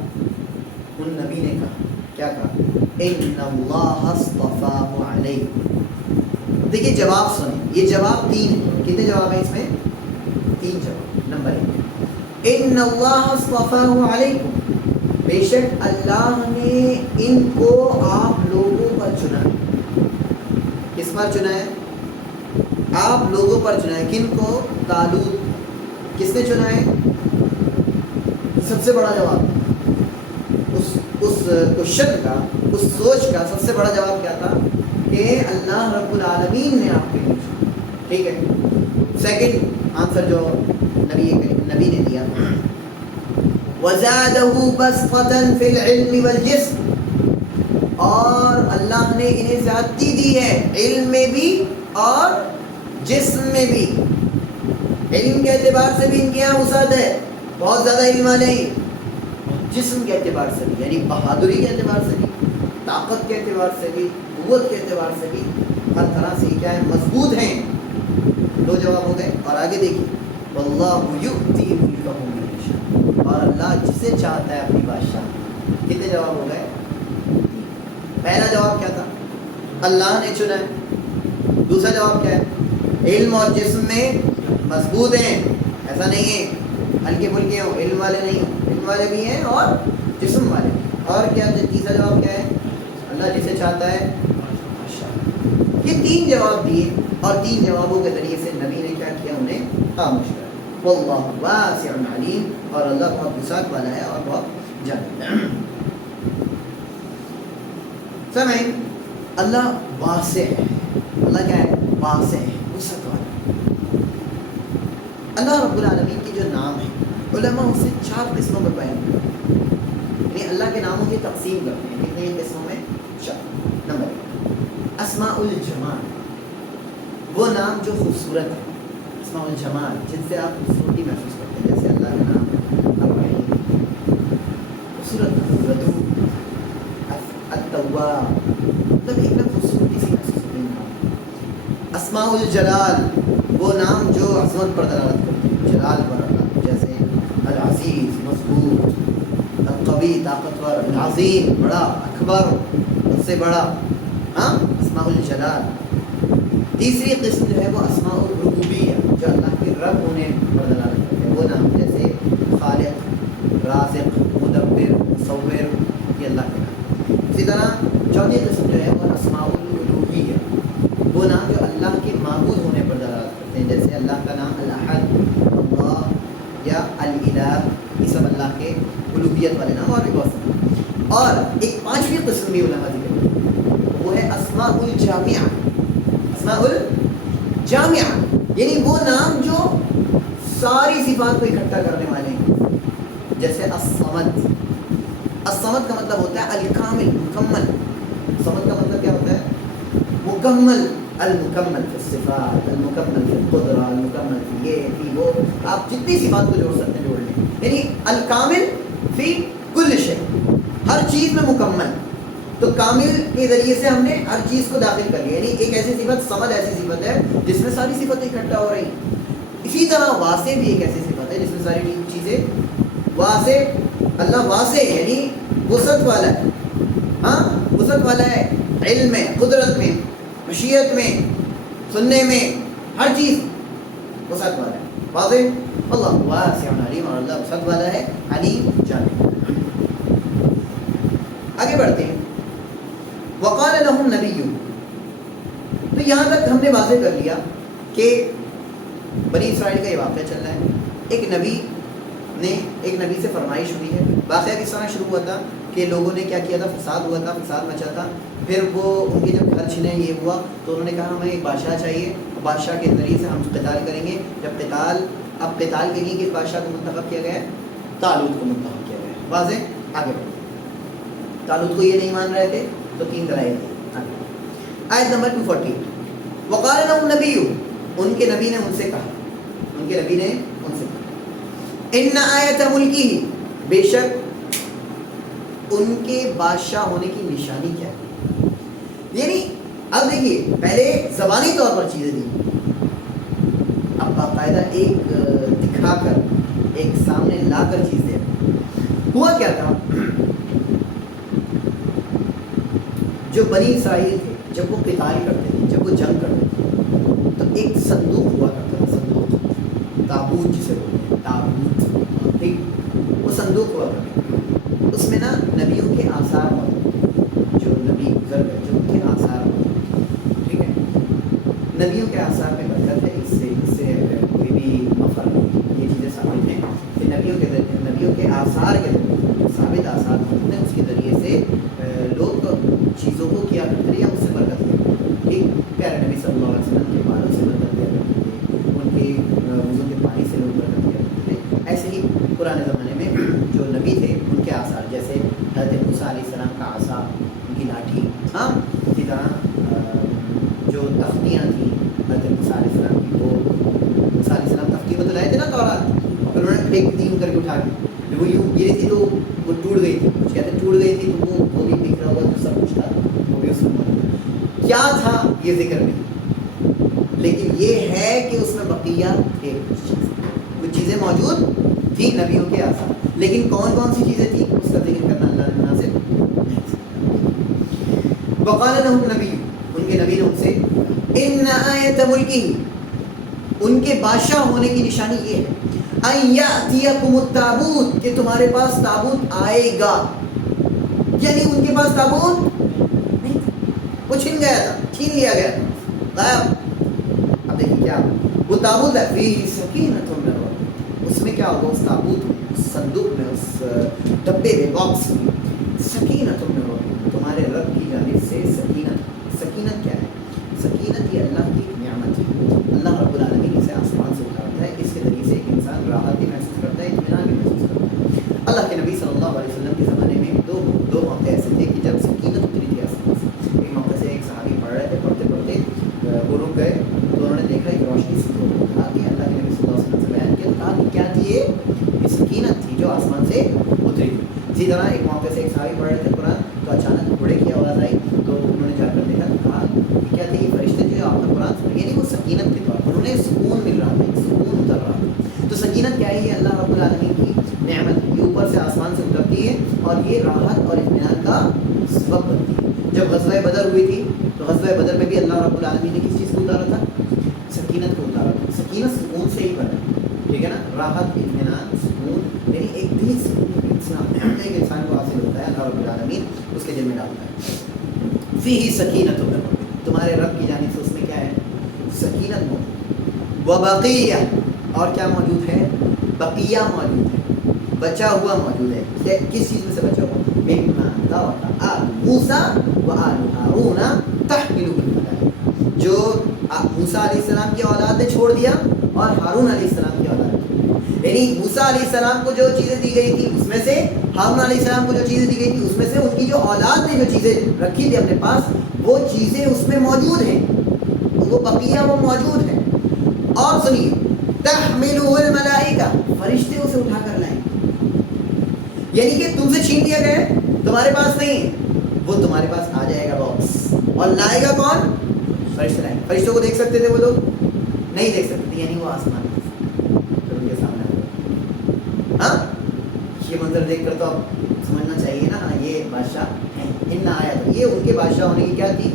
ان نبی نے کہا، کیا کہا، ان اللہ اصطفاہ علیکم، دیکھیے جواب سنیں، یہ جواب 3 ہیں، کتنے جواب ہیں اس میں، 3 جواب۔ نمبر 1، ان اللہ اصطفاہ علیکم، بے شک اللہ نے ان کو آپ لوگوں پر چنا ہے، کس پر چنا ہے، آپ لوگوں پر چنا ہے، کن کو، طالوت، کس نے چنا ہے، سب سے بڑا جواب، اس کوشچن کا، اس سوچ کا سب سے بڑا جواب کیا تھا کہ اللہ رب العالمین نے آپ کے لیے چنا، ٹھیک ہے۔ سیکنڈ آنسر جو نبی نے دیا، وَزَادَهُ بَسْطَةً فِي الْعِلْمِ وَالْجِسْمِ، اور اللہ نے انہیں زیادتی دی ہے علم میں بھی اور جسم میں بھی. علم کے اعتبار سے بھی ان کے یہاں وسعت ہے، بہت زیادہ علم والے ہیں. جسم کے اعتبار سے بھی یعنی بہادری کے اعتبار سے بھی، طاقت کے اعتبار سے بھی، قوت کے اعتبار سے بھی، ہر طرح سے کیا ہے مضبوط ہیں. دو جواب ہو گئے. اور آگے دیکھیے واللہ یؤتی ملکہ من یشاء، اور اللہ جسے چاہتا ہے اپنی بادشاہ. کتنے جواب ہو گئے؟ پہلا جواب کیا تھا؟ اللہ نے چنا ہے. دوسرا جواب کیا ہے؟ علم اور جسم میں مضبوط ہیں. ایسا نہیں ہے ہلکے پھلکے ہوں، علم والے نہیں ہوں، علم والے بھی ہیں اور جسم والے بھی. اور کیا تیسرا جواب کیا ہے؟ اللہ جسے چاہتا ہے بادشاہ. یہ تین جواب دیے اور تین جوابوں کے ذریعے سے نبی نے کیا کیا؟ انہیں خاموش کیا. واللہ واسع علیم، اور اللہ بہت وسعت والا ہے اور بہت جانتا ہے. سمعین اللہ واسع ہے. اللہ کیا ہے؟ واسع ہے، وسعت والا. اللہ رب العالمین کے جو نام ہیں علماء اسے 4 قسموں میں بیان کرتے ہیں. یعنی اللہ کے ناموں کی تقسیم کرتے ہیں. کتنے قسموں میں؟ 4. نمبر 1 اسماء الجمال، وہ نام جو خوبصورت ہے. اسماء الجمال جن سے آپ خوبصورتی محسوس کرتے ہیں، جیسے اللہ کا نام الرحیم، خوبصورت نام. ودود، التواب، مطلب ایک دم خوبصورتی سی محسوس ہوتی ہے. اسماء الجلال، وہ نام جو عظمت پر دلالت کرتے ہیں، جلال پر اللہ، جیسے العزیز مضبوط، القوی طاقتور، العظیم بڑا، اکبر اس سے بڑا. ہاں اسماء الجلال. تیسری قسم جو ہے وہ اسماء الربوبیہ، جو اللہ کے رب ہونے پر دلالت کرتے ہیں. وہ نام جیسے خالق، رازق، مدبر، مصور، یہ اللہ کے نام. اسی طرح چوتھی قسم جو ہے وہ اسماء الالوہیہ، وہ نام جو اللہ کے معبود ہونے پر دلالت کرتے ہیں، جیسے اللہ کا نام الاحد، اللہ یا الالہ، یہ سب اللہ کے الوہیت والے نام. اور بھی بہت سارے. اور ایک 5ویں قسم بھی علماء ذکر کرتے ہیں، وہ ہے اسماء الجامعہ. اسماء الجامعہ یعنی وہ نام جو ساری صفات کو اکٹھا کرنے والے ہیں، جیسے الصمد. الصمد کا مطلب ہوتا ہے الکامل، مکمل. صمد کا مطلب کیا ہوتا ہے؟ مکمل. المکمل فی الصفات، المکمل فی القدرہ، المکمل فی یہ فی وہ. آپ جتنی صفات کو جوڑ سکتے ہیں جوڑ لیں. یعنی الکامل فی کل شیء، ہر چیز میں مکمل. تو کامل کے ذریعے سے ہم نے ہر چیز کو داخل کر لیا. یعنی ایک ایسی صفت، صمد ایسی صفت ہے جس میں ساری صفتیں اکٹھا ہو رہی ہیں. اسی طرح واسع بھی ایک ایسی صفت ہے جس میں ساری چیزیں واسع. اللہ واسع یعنی وسعت والا ہے. ہاں وسعت والا ہے، علم میں، قدرت میں، مشیت میں، سننے میں، ہر چیز وسعت والا ہے. واضح؟ اللہ واسع علیم، اور اللہ وسعت والا ہے، علیم جانتا. آگے بڑھتے ہیں. وقال لهم نبی، تو یہاں تک ہم نے واضح کر لیا کہ بنی اسرائیل کا یہ واقعہ چل رہا ہے. ایک نبی سے فرمائش ہوئی ہے. واقعہ کس طرح شروع ہوا تھا کہ لوگوں نے کیا کیا تھا؟ فساد ہوا تھا، فساد مچا تھا. پھر وہ ان کے جب گھر چھنے یہ ہوا تو انہوں نے کہا ہمیں ایک بادشاہ چاہیے، بادشاہ کے ذریعے سے ہم قتال کریں گے. جب اب قتال کے لیے کس بادشاہ کو منتخب کیا گیا ہے؟ طالوت کو منتخب کیا گیا ہے. واضح؟ آگے بڑھو. طالوت کو یہ نہیں مان رہے تھے تو 3 دلائل تھے. آیت نمبر 248 وقال لهم نبی، ان کے نبی نے ان سے کہا، ان آیت ملکی، بے شک ان کے بادشاہ ہونے کی نشانی کیا ہے. یعنی اب دیکھیے پہلے زبانی طور پر چیزیں دی، اب باقاعدہ ایک دکھا کر، ایک سامنے لا کر چیز دے. ہوا کیا تھا؟ جو بنی اسرائیل تھے جب وہ قتال کرتے تھے، جب وہ جنگ کرتے تھے، تو ایک صندوق ہوا کرتا تھا. صندوق، تابوت جسے بولتے ہیں، تابوت. ٹھیک، وہ صندوق ہوا کرتا. اس میں نا نبیوں کے آثار ہوتے، جو نبی گزر گئے جو ان کے آثار ہوتے. ٹھیک ہے، نبیوں کے آثار میں برکت ہے. اس سے کوئی بھی مفر نہیں. یہ چیزیں ثابت ہیں کہ نبیوں کے آثار کے ثابت آثار ہوتے ہیں. اس کے ذریعے سے لوگ چیزوں کو کیا کرتے ہیں یا اس سے برکت کرتے ہیں. ٹھیک، پیارے نبی صلی اللہ علیہ وسلم کے بالوں سے برکت کیا کرتے تھے، حکیمت لائے تھے نا تورات, پھر انہوں نے پھینک دی کر کے اٹھا کے, وہ یوں گری تھی تو وہ ٹوٹ گئی تھی, کچھ کہتے ہیں ٹوٹ گئی تھی تو وہ بھی دکھ رہا ہوگا, جو سب کچھ تھا وہ بھی اس میں کیا تھا یہ ذکر نہیں, لیکن یہ ہے کہ اس میں بقیہ تھے, کچھ چیزیں موجود تھیں نبیوں کے آثار, لیکن کون کون سی چیزیں تھیں اس کا ذکر کرنا اللہ نے مناسب. وقال لهم نبی, ان کے نبی نے ان سے, ان آیت ملکی, ان کے بادشاہ ہونے کی نشانی یہ ہے, ان یاتیکم التابوت, کہ تمہارے پاس تابوت آئے گا, یعنی ان کے پاس تابوت نہیں تھا, وہ چھن گیا تھا, چھین لیا گیا تھا, غائب. اب دیکھیں کیا وہ تابوت ہے, فیہ سکینۃ من ربکم, اس میں کیا ہوگا, اس تابوت میں, اس صندوق میں, اس ڈبے میں, باکس میں, سکینۃ من ربکم, تمہارے رب کی جانب سے سکینت. سکینت کیا ہے؟ سکینت یہ اللہ کی نعمت ہے, اللہ رب العالمین اسے آسمان سے اتارتا ہے, اس کے ذریعے سے ایک انسان راحت بھی محسوس کرتا ہے, اطمینان بھی محسوس کرتا ہے. اللہ کے نبی صلی اللہ علیہ وسلم کے زمانے میں دو موقع ایسے تھے کہ جب سکینت اتری تھی آسمان سے. ایک موقع سے ایک صحابی پڑھ رہے تھے, پڑھتے پڑھتے وہ رک گئے, تو انہوں نے دیکھا ایک روشنی سے, تو کہا کہ اللہ کے نبی صلی اللہ علیہ وسلم سے بیان کیا, کہا کہ کیا تھی یہ سکینت تھی جو آسمان سے اتری تھی. اسی طرح ایک موقع سے ایک صحابی پڑھ رہے تھے قرآن, تو اچانک گھوڑے کی آواز آئی, تو انہوں نے جا کر دیکھا, تو کہا کہ کیا تھے یہ فرشتے جو آپ کا قرآن سن, یعنی وہ سکینت کے طور پر انہیں سکون مل رہا تھا, سکون اتر رہا تھا. تو سکینت کیا ہے؟ یہ اللہ رب العالمین کی نعمت ہے, یہ اوپر سے آسمان سے اترتی ہے اور یہ راحت اور اطمینان کا سبب بنتی ہے. جب غزوہ بدر ہوئی تھی تو غزوہ بدر میں بھی اللہ رب العالمین نے کس چیز کو اتارا تھا؟ سکینت کو اتارا تھا. سکینت سکون سے ہی بنا, ٹھیک ہے نا, راحت, اطمینان, سکون, یعنی ایک دلی سکون ایک انسان کو حاصل ہوتا ہے, اللہ رب العالمین اس کے دل میں ڈالتا ہے. فیہ سکینۃ من ربکم, تمہارے رب کی جانب سے اس میں کیا ہے؟ سکینت موجود. وبقیہ, اور کیا موجود ہے؟ بقیہ موجود ہے, بچا ہوا موجود ہے. کس چیز میں سے بچا ہوا؟ مما ترک آل موسیٰ و آل ہارون تحملہ الملائکہ, جو موسیٰ علیہ السلام کی اولاد نے چھوڑ دیا اور ہارون علیہ السلام کی اولاد نے, یعنی موسیٰ علیہ السلام کو جو چیزیں دی گئی تھی اس میں سے, ہارون علیہ السلام کو جو چیزیں دی گئی تھی اس میں سے, ان کی جو اولاد نے جو چیزیں رکھی تھی اپنے پاس, وہ چیزیں اس میں موجود ہیں, وہ بقیہ وہ موجود ہیں. اور سنیے, تحملہ الملائکہ, فرشتے اسے اٹھا کر لائیں, یعنی کہ تم سے چھین لیا گیا, تمہارے پاس نہیں ہے, وہ تمہارے پاس آ جائے گا باکس, اور لائے گا کون؟ فرشتے لائیں. فرشتوں کو دیکھ سکتے تھے وہ لوگ؟ نہیں دیکھ سکتے تھے, یعنی وہ آسمان ان کے سامنے آ. ہاں, یہ منظر دیکھ کر تو اب سمجھنا چاہیے نا, ہاں یہ بادشاہ ہیں. ان آیا تو یہ ان کے بادشاہ ہونے کی کیا تھی؟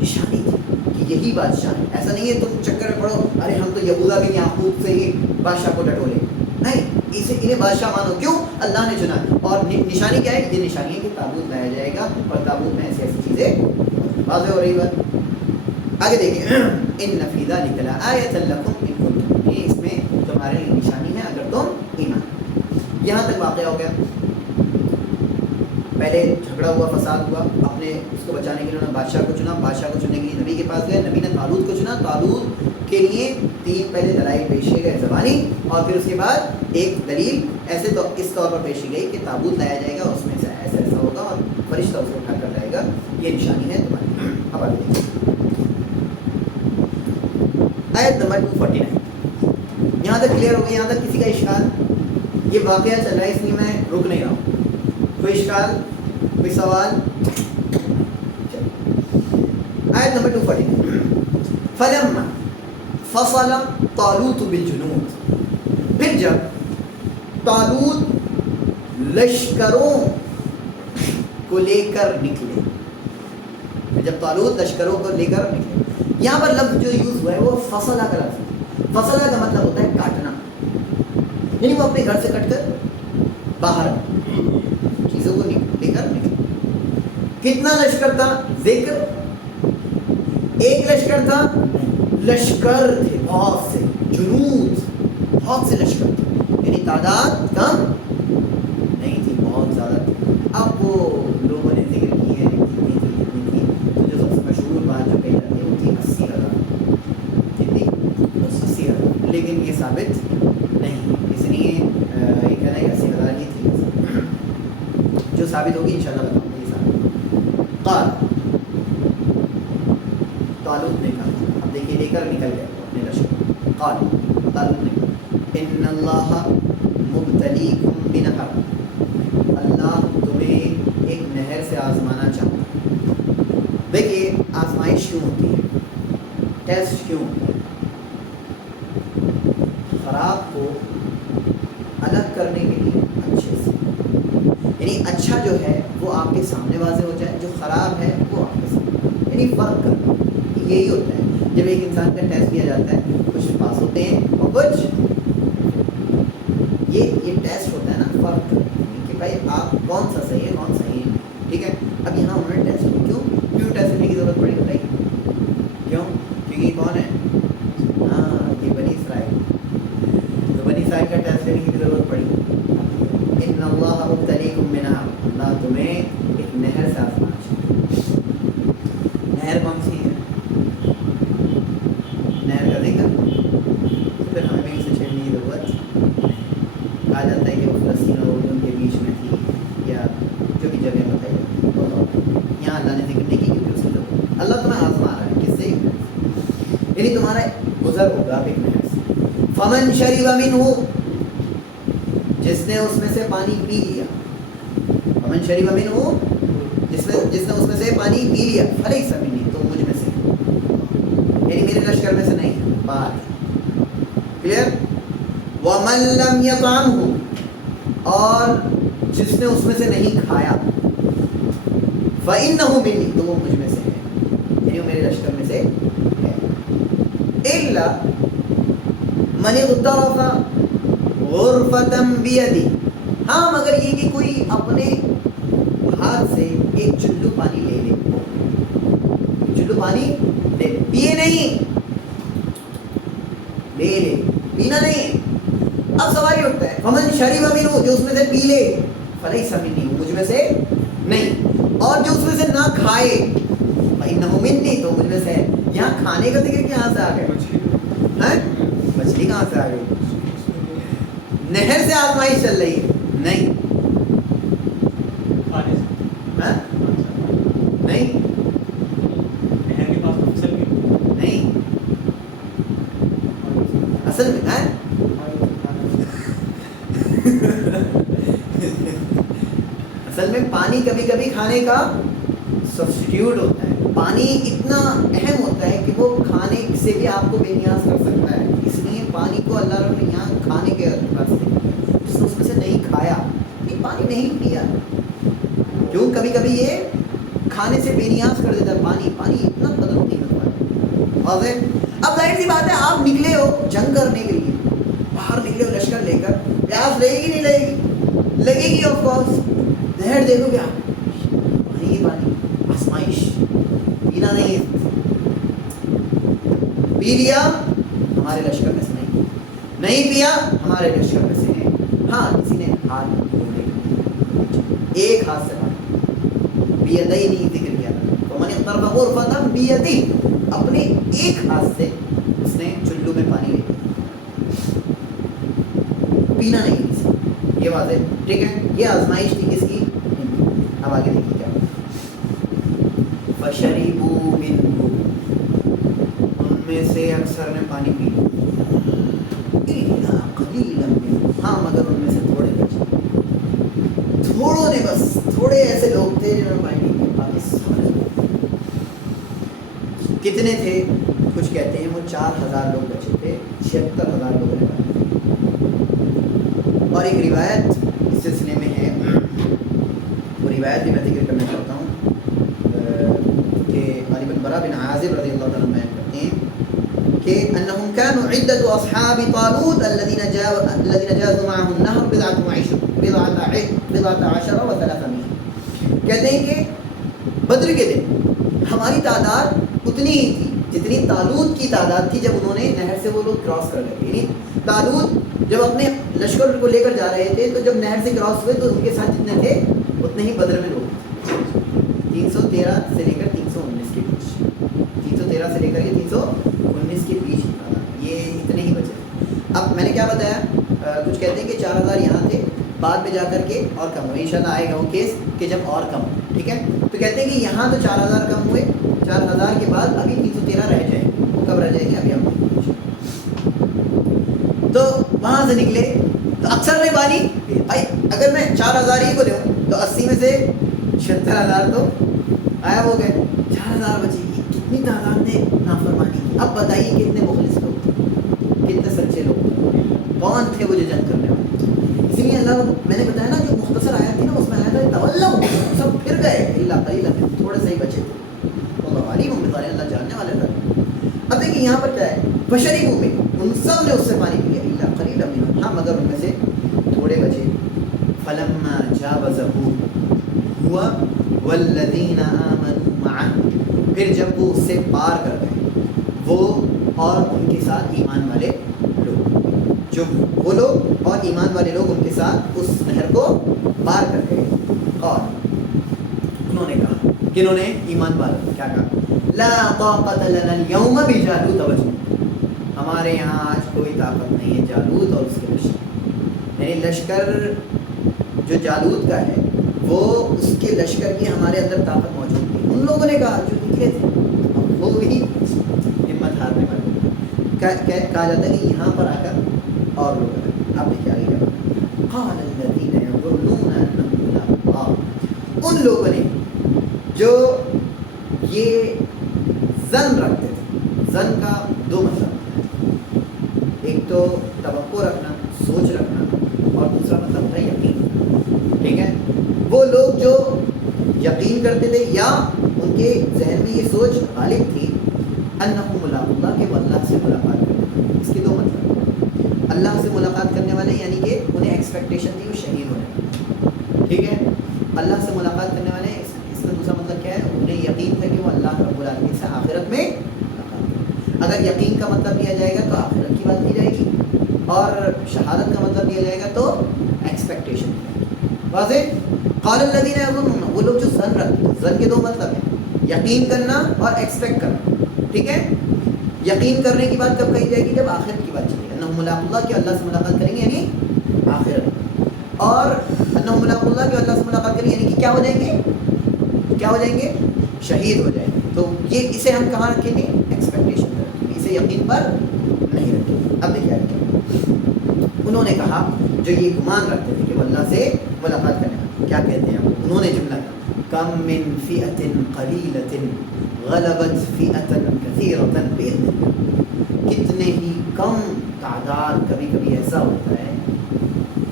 نشانی تھی کہ یہی بادشاہ ہے. ایسا نہیں ہے تم چکر میں پڑو, ارے ہم تو یہوذا بن یعقوب سے ہی بادشاہ کو ٹٹولے, نہیں, انہیں بادشاہ مانو. کیوں؟ اللہ نے چنا. اور نشانی کیا ہے؟ یہ نشانی ہے کہ تابوت لایا جائے گا, اور تابوت میں ایسی ایسی چیزیں واضح ہو رہی بات. آگے دیکھیں, ان فی ذلک لآیۃ لکم ان کنتم, یہ اس میں تمہارے لیے نشانی ہے اگر تم ایمان. یہاں تک واقعہ ہو گیا. پہلے جھگڑا ہوا, فساد ہوا, اپنے اس کو بچانے کے لیے انہوں نے بادشاہ کو چنا, بادشاہ کو چننے کے لیے نبی کے پاس گئے, نبی نے طالوت کو چنا, طالوت کے لیے 3 پہلے دلائل پیش کیے گئے زبانی, اور پھر اس کے بعد ایک دلیل ایسے تو اس طور پر پیش کی گئی کہ تابوت لایا جائے گا, اس میں سے ایسا ایسا ہوگا اور فرشتہ اسے اٹھا کر لائے گا, یہ نشانی ہے تمہاری. اب آگے دیکھیں آیت نمبر 249. یہاں تک کلیئر ہو گیا؟ یہاں تک کسی کا اشکال؟ یہ واقعہ چل رہا ہے اس لیے میں رک نہیں رہا ہوں. کوئی اشکال, کوئی سوال؟ آیت نمبر 249. فلما فصل طالوت بالجنود, پھر جب طالوت لشکروں کو لے کر نکلے, جب طالوت لشکروں کو لے کر نکلے. یہاں پر لفظ جو یوز ہوا ہے وہ فصلہ کا لفظ ہے. فصلہ کا مطلب ہوتا ہے کاٹنا, یعنی وہ اپنے گھر سے کٹ کر باہر چیزوں کو لے کر نکلے. کتنا لشکر تھا؟ ذکر ایک لشکر تھا, لشکر تھے بہت سے, جنود بہت سے لشکر تھے, یعنی تعداد کم نہیں تھی, بہت زیادہ تھی. اب وہ لوگوں نے ذکر کی ہے کتنی تھی, تو جو سب سے مشہور بات جو کہی جاتی ہے وہ تھی 80,000. کتنی؟ 80,000. لیکن یہ ثابت نہیں, اس لیے یہ کہنا ہے 80,000 ہی تھی. جو ثابت ہوگی انشاءاللہ بتاؤں گا. یہ ثابت قال, طالوت نے کہا, اب دیکھیے لے کر نکل گئے اپنے لشکر. قال, طالوت نے کہا ان اللہ مبتلیکم بنہر، اللہ تمہیں ایک نہر سے آزمانا چاہتا ہے. دیکھیے آزمائش کیوں ہوتی ہے، ٹیسٹ کیوں ہوتا ہے؟ خراب کو الگ کرنے کے لیے اچھے سے، یعنی اچھا جو ہے وہ آپ کے سامنے واضح ہو جائے، جو خراب ہے وہ آپ کے سامنے، یعنی فرق کرنا. یہی ہوتا ہے جب ایک انسان کا ٹیسٹ کیا جاتا ہے، کچھ پاس ہوتے ہیں اور کچھ، یہ ٹیسٹ ہوتا ہے نا فرق کہ بھائی آپ کون سا صحیح ہے کون صحیح ہے. ٹھیک ہے، اب یہاں انہوں نے ٹیسٹ کیوں ٹیسٹ کرنے کی ضرورت پڑی بتائیے کیوں؟ کیونکہ یہ کون ہے؟ ہاں یہ بنی اسرائیل، تو بنی اسرائیل کا ٹیسٹ کرنے کی ضرورت پڑی. ان اللہ مبتلیکم بنہر، اللہ تمہیں ایک نہر سے آزمانا چاہتا ہے. نہر کون سی ہے؟ نہر کا ذکر تو پھر ہمیں بھی اسے چھیڑنے کی ضرورت نہیں. کہا جاتا ہے کہ وہ فلسطین اور اردن کے بیچ میں تھی، یا جو بھی جگہ بتائی جاتی ہے. یہاں اللہ نے ذکر نہیں کی کیونکہ اس کی ضرورت. اللہ تمہیں آزما رہا ہے کس سے؟ یعنی تمہارا گزر ہوگا ایک نہر سے. فمن شرب منہ، جس نے اس میں سے پانی پی لیا. فمن شرب منہ، جس نے اس میں سے پانی پی لیا، فلیس منی، تو مجھ میں سے، یعنی میرے لشکر میں سے نہیں ہے. بات کلیئر؟ ومن لم یطعمہ، اور جس نے اس میں سے نہیں کھایا، فإنہ منی، تو وہ مجھ میں سے ہے، یعنی وہ میرے لشکر میں سے ہے. الا من اغترف غرفة بیدی، ہاں مگر یہ کہ کوئی اپنے ہاتھ سے ایک چلو پانی لے لے، چلو پانی لے، پیے نہیں، لے لے، پینا نہیں. اب سوال یہ اٹھتا ہے فمن شرب منہ، جو اس میں سے پی لے، فلیس منی، مجھ میں سے نہیں. اور جو اس میں سے نہ کھائے، فإنہ منی، تو مجھ میں سے ہے. یہاں کھانے کا ذکر کہاں سے آ گیا؟ مچھلی کہاں سے آ گئی؟ نہر سے آزمائش چل رہی ہے نہیں، نہیں نہیں، اصل میں اصل میں پانی کبھی کبھی کھانے کا سبسٹیٹیوٹ ہوتا ہے. پانی اتنا اہم ہوتا ہے کہ وہ کھانے سے بھی آپ کو بے نیاز کر سکتا ہے. اس لیے پانی کو اللہ رب نے یہاں کھانے کے اعتبار سے، جس نے اس میں سے نہیں کھایا، نہیں پانی نہیں پیا. کیوں؟ کبھی کبھی یہ کھانے سے بے نیاز کر دیتا ہے. پانی اتنا قدر نہیں ہوتا ہے. واضح؟ اب ظاہر سی بات ہے آپ نکلے ہو جنگ کرنے کے لیے، باہر نکلے ہو لشکر لے کر، پیاس لگے گی نہیں لگے گی؟ لگے گی آف کورس. نہر دیکھو گے آپ، پانی ہی پانی، آزمائش، پینا نہیں. پی لیا ہمارے لشکر میں سے نہیں پیا ہمارے لشکر میں سے ہے. ہاں کسی نے ہاتھ دھونے، ایک ہاتھ سے پانی، بیدئی نہیں ذکر کیا تھا. تو میں نے طرف غرفہ بیدی، اپنے ایک ہاتھ سے اس نے چلو میں پانی لے لیا، پینا نہیں کسی. یہ واضح؟ ٹھیک ہے، یہ آزمائش تھی کس کی؟ اب آگے دیکھیے کیا. فشربوا منہ، ان میں سے اکثر نے پانی پی لیا. الا قلیلا منہ، ہاں مگر ان میں سے تھوڑے بچے، تھوڑوں نے، بس تھوڑے ایسے لوگ تھے جنہوں نے پانی نہیں پیا. باقی سارے کتنے تھے؟ کچھ کہتے ہیں وہ 4000 لوگ بچے تھے، 76,000 لوگ رہ گئے. اور ایک روایت اس سلسلے میں ہے، وہ روایت بھی میں ذکر کرنا چاہتا ہوں کہ غالباً براء بن عازب رضی اللہ تعالیٰ بیان کرتے ہیں کہ انہم كانوا عدت اصحاب طالوت الذين جازوا معه النهر بضعة عشر و300. کہتے ہیں کہ بدر کے دن ہماری تعداد اتنی ہی تھی جتنی طالوت کی تعداد تھی جب انہوں نے نہر سے وہ لوگ کراس کر گئے. یعنی طالوت جب اپنے لشکر کو لے کر جا رہے تھے تو جب نہر سے کراس ہوئے تو ان کے ساتھ جتنے تھے اتنے ہی بدر میں لوگ تھے. 313 سے لے کر 319 کے بیچ، 313 سے لے کر 319 کے بیچ یہ اتنے ہی بچے. اب میں نے کیا بتایا، کچھ کہتے ہیں کہ 4000 یہاں تھے، بعد میں جا کر کے اور کم ہوئے. انشاءاللہ آئے گا وہ کیس کہ جب اور کم ہو. ٹھیک ہے، تو کہتے ہیں کہ یہاں تو 4000 کم ہوئے، 4000 کے بعد ابھی 313 رہ جائیں گے. وہ کب رہ جائیں گے ابھی ہم. تو وہاں سے نکلے تو اکثر نے بانی بھائی اگر میں 4000 ہی کو لوں تو 80 میں سے 76,000 تو غائب ہو گئے, 4000 بچے. یہ کتنی تعداد نے نافرمانی کی. اب بتائیے کتنے مخلص لوگ تھے, کتنے سچے لوگ تھے, کون تھے وہ جو جنگ کرنے والے. اسی لیے اللہ میں نے بتایا نا جو مختصر آیا تھی نا اس میں آیا تھا تولوا, سب پھر گئے, اللہ قلیلا تھوڑے سے ہی بچے تھے. اللہ علی ممتار اللہ جاننے والے تھے. اب دیکھیں یہاں پر کیا ہے, بشری میں ان سب نے اس سے پانی پیا, اللہ قلیلا منهم, ہاں مگر ان میں سے تھوڑے بچے. فلما جاوزه هو والذین آمنوا معه, پھر جب وہ اس سے پار کر گئے وہ اور ان کے ساتھ ایمان والے لوگ, جو وہ لوگ اور ایمان والے لوگ ان کے ساتھ اس نہر کو پار کر گئے. اور انہوں نے کہا, کنہوں نے, ایمان والوں, کیا کہا, لا طاقت لنا اليوم بجالوت وجنود, ہمارے یہاں آج کوئی طاقت نہیں ہے جالوت اور اس کے لشکر. یعنی لشکر جو جالوت کا ہے وہ اس کے لشکر کی ہمارے اندر طاقت موجود تھی. ان لوگوں نے کہا جو نکلے تھے, وہ بھی ہمت ہارنے والے. کہا جاتا ہے کہ یہاں پر آ کر اور لوگ آپ دیکھیے آگے کیا, قال الذین یظنون انہم ملاقو اللہ, ان لوگوں نے جو یہ ظن رکھتے تھے. ظن کا دو مطلب ہے, ایک تو توقع رکھنا, سوچ رکھنا, اور دوسرا مطلب ہوتا ہے یقین. ٹھیک ہے, وہ لوگ جو یقین کرتے تھے یا ان کے ذہن میں یہ سوچ غالب تھی انہم ملاقو اللہ, کہ وہ اللہ سے ملاقات کرتے ہیں. اس کے دو مطلب, اللہ سے ملاقات کرنے والے یعنی کہ انہیں ایکسپیکٹیشن تھی وہ شہید ہونے والے. ٹھیک ہے, اللہ سے ملاقات کرنے والے اس کا دوسرا مطلب کیا ہے, انہیں یقین تھا کہ وہ اللہ رب العالمین سے آخرت میں ملاقات کریں. اگر یقین کا مطلب لیا جائے گا تو آخرت کی بات کی جائے گی, اور شہادت کا مطلب لیا جائے گا تو ایکسپیکٹیشن. واضح. قال الذین یظنون, وہ لوگ جو ظن رکھتے ہیں, ظن کے دو مطلب ہیں, یقین کرنا اور ایکسپیکٹ کرنا. ٹھیک ہے, یقین کرنے کی بات کب کہی جائے گی, جب آخرت کی بات چلے گی. انہم ملاقو اللہ, کہ اللہ سے ملاقات کریں گے یعنی آخرت. اور انہم ملاقو اللہ, کہ اللہ سے ملاقات کریں گے یعنی کہ کیا ہو جائیں گے, کیا ہو جائیں گے, شہید ہو جائیں گے. تو یہ اسے ہم کہاں رکھیں گے, ایکسپیکٹیشن پر رکھیں گے, اسے یقین پر نہیں رکھیں گے. اب دیکھیے انہوں نے کہا جو یہ گمان رکھتے تھے کہ وہ اللہ سے ملاقات کرنے والے, کیا کہتے ہیں انہوں نے جملہ کہا, کم من فئۃ قلیلۃ غلبت فئۃ کثیرۃ بإذن اللہ, کتنے ہی کم تعداد, کبھی کبھی ایسا ہوتا ہے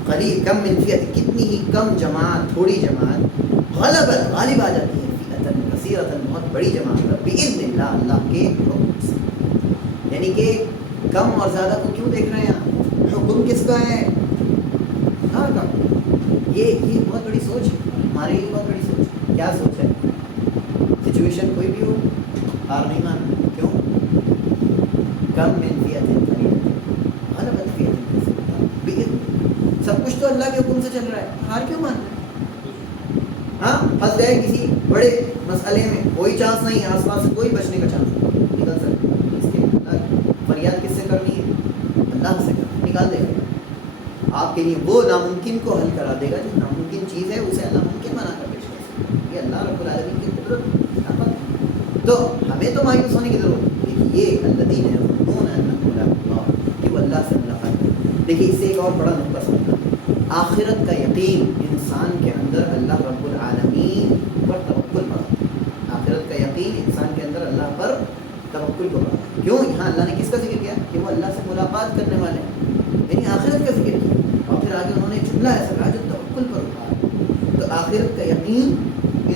قلیل, کم من فئۃ, کتنی ہی کم جماعت, تھوڑی جماعت, غلبت, غالب آ جاتی ہے, فئۃ کثیرۃ, بہت بڑی جماعت پر, بإذن اللہ, اللہ کے حکم سے. یعنی کہ کم اور زیادہ کو کیوں دیکھ رہے ہیں آپ, حکم کس کا ہے, ہاں کا. یہ بہت بڑی سوچ ہے ہمارے لیے, بہت بڑی سوچ ہے. کیا سوچ ہے, سچویشن کوئی بھی ہو ہار نہیں ماننا. کیوں, کم من فئۃ قلیلۃ غلبت فئۃ کثیرۃ بإذن, سب کچھ تو اللہ کے حکم سے چل رہا ہے, ہار کیوں مان رہے ہیں. ہاں پھنس گئے کسی بڑے مسئلے میں, کوئی چانس نہیں, آس پاس سے کوئی بچنے کا چانس نہیں, نکل سکتے. اس کے فریاد کس سے کرنی ہے, اللہ سے کرنا, نکال دے گا آپ کے لیے. وہ ناممکن کو حل کرا دے گا, جو ناممکن چیز ہے اسے اللہ ممکن بنا کر پیش کر سکتا ہے. یہ اللہ رب العالمین کی قدرت طاقت. تو ہمیں تو مایوس ہونے کی ضرورت نہیں. یہ الذین یظنون انہم ملاقو اللہ, کہ وہ اللہ سے ملاقات کریں. دیکھیے اس سے ایک اور بڑا نقطہ سمجھنا, آخرت کا یقین انسان کے اندر اللہ رب العالمین پر توکل بڑھاتا ہے. آخرت کا یقین انسان کے اندر اللہ پر توکل کو بڑھاتا ہے. کیوں, یہاں اللہ نے کس کا ذکر کیا, کہ وہ اللہ سے ملاقات کرنے والے ہیں, یعنی آخرت کا ذکر کیا, اور پھر آگے انہوں نے جملہ ایسا کہا جو توکل پر اتارا. تو آخرت کا یقین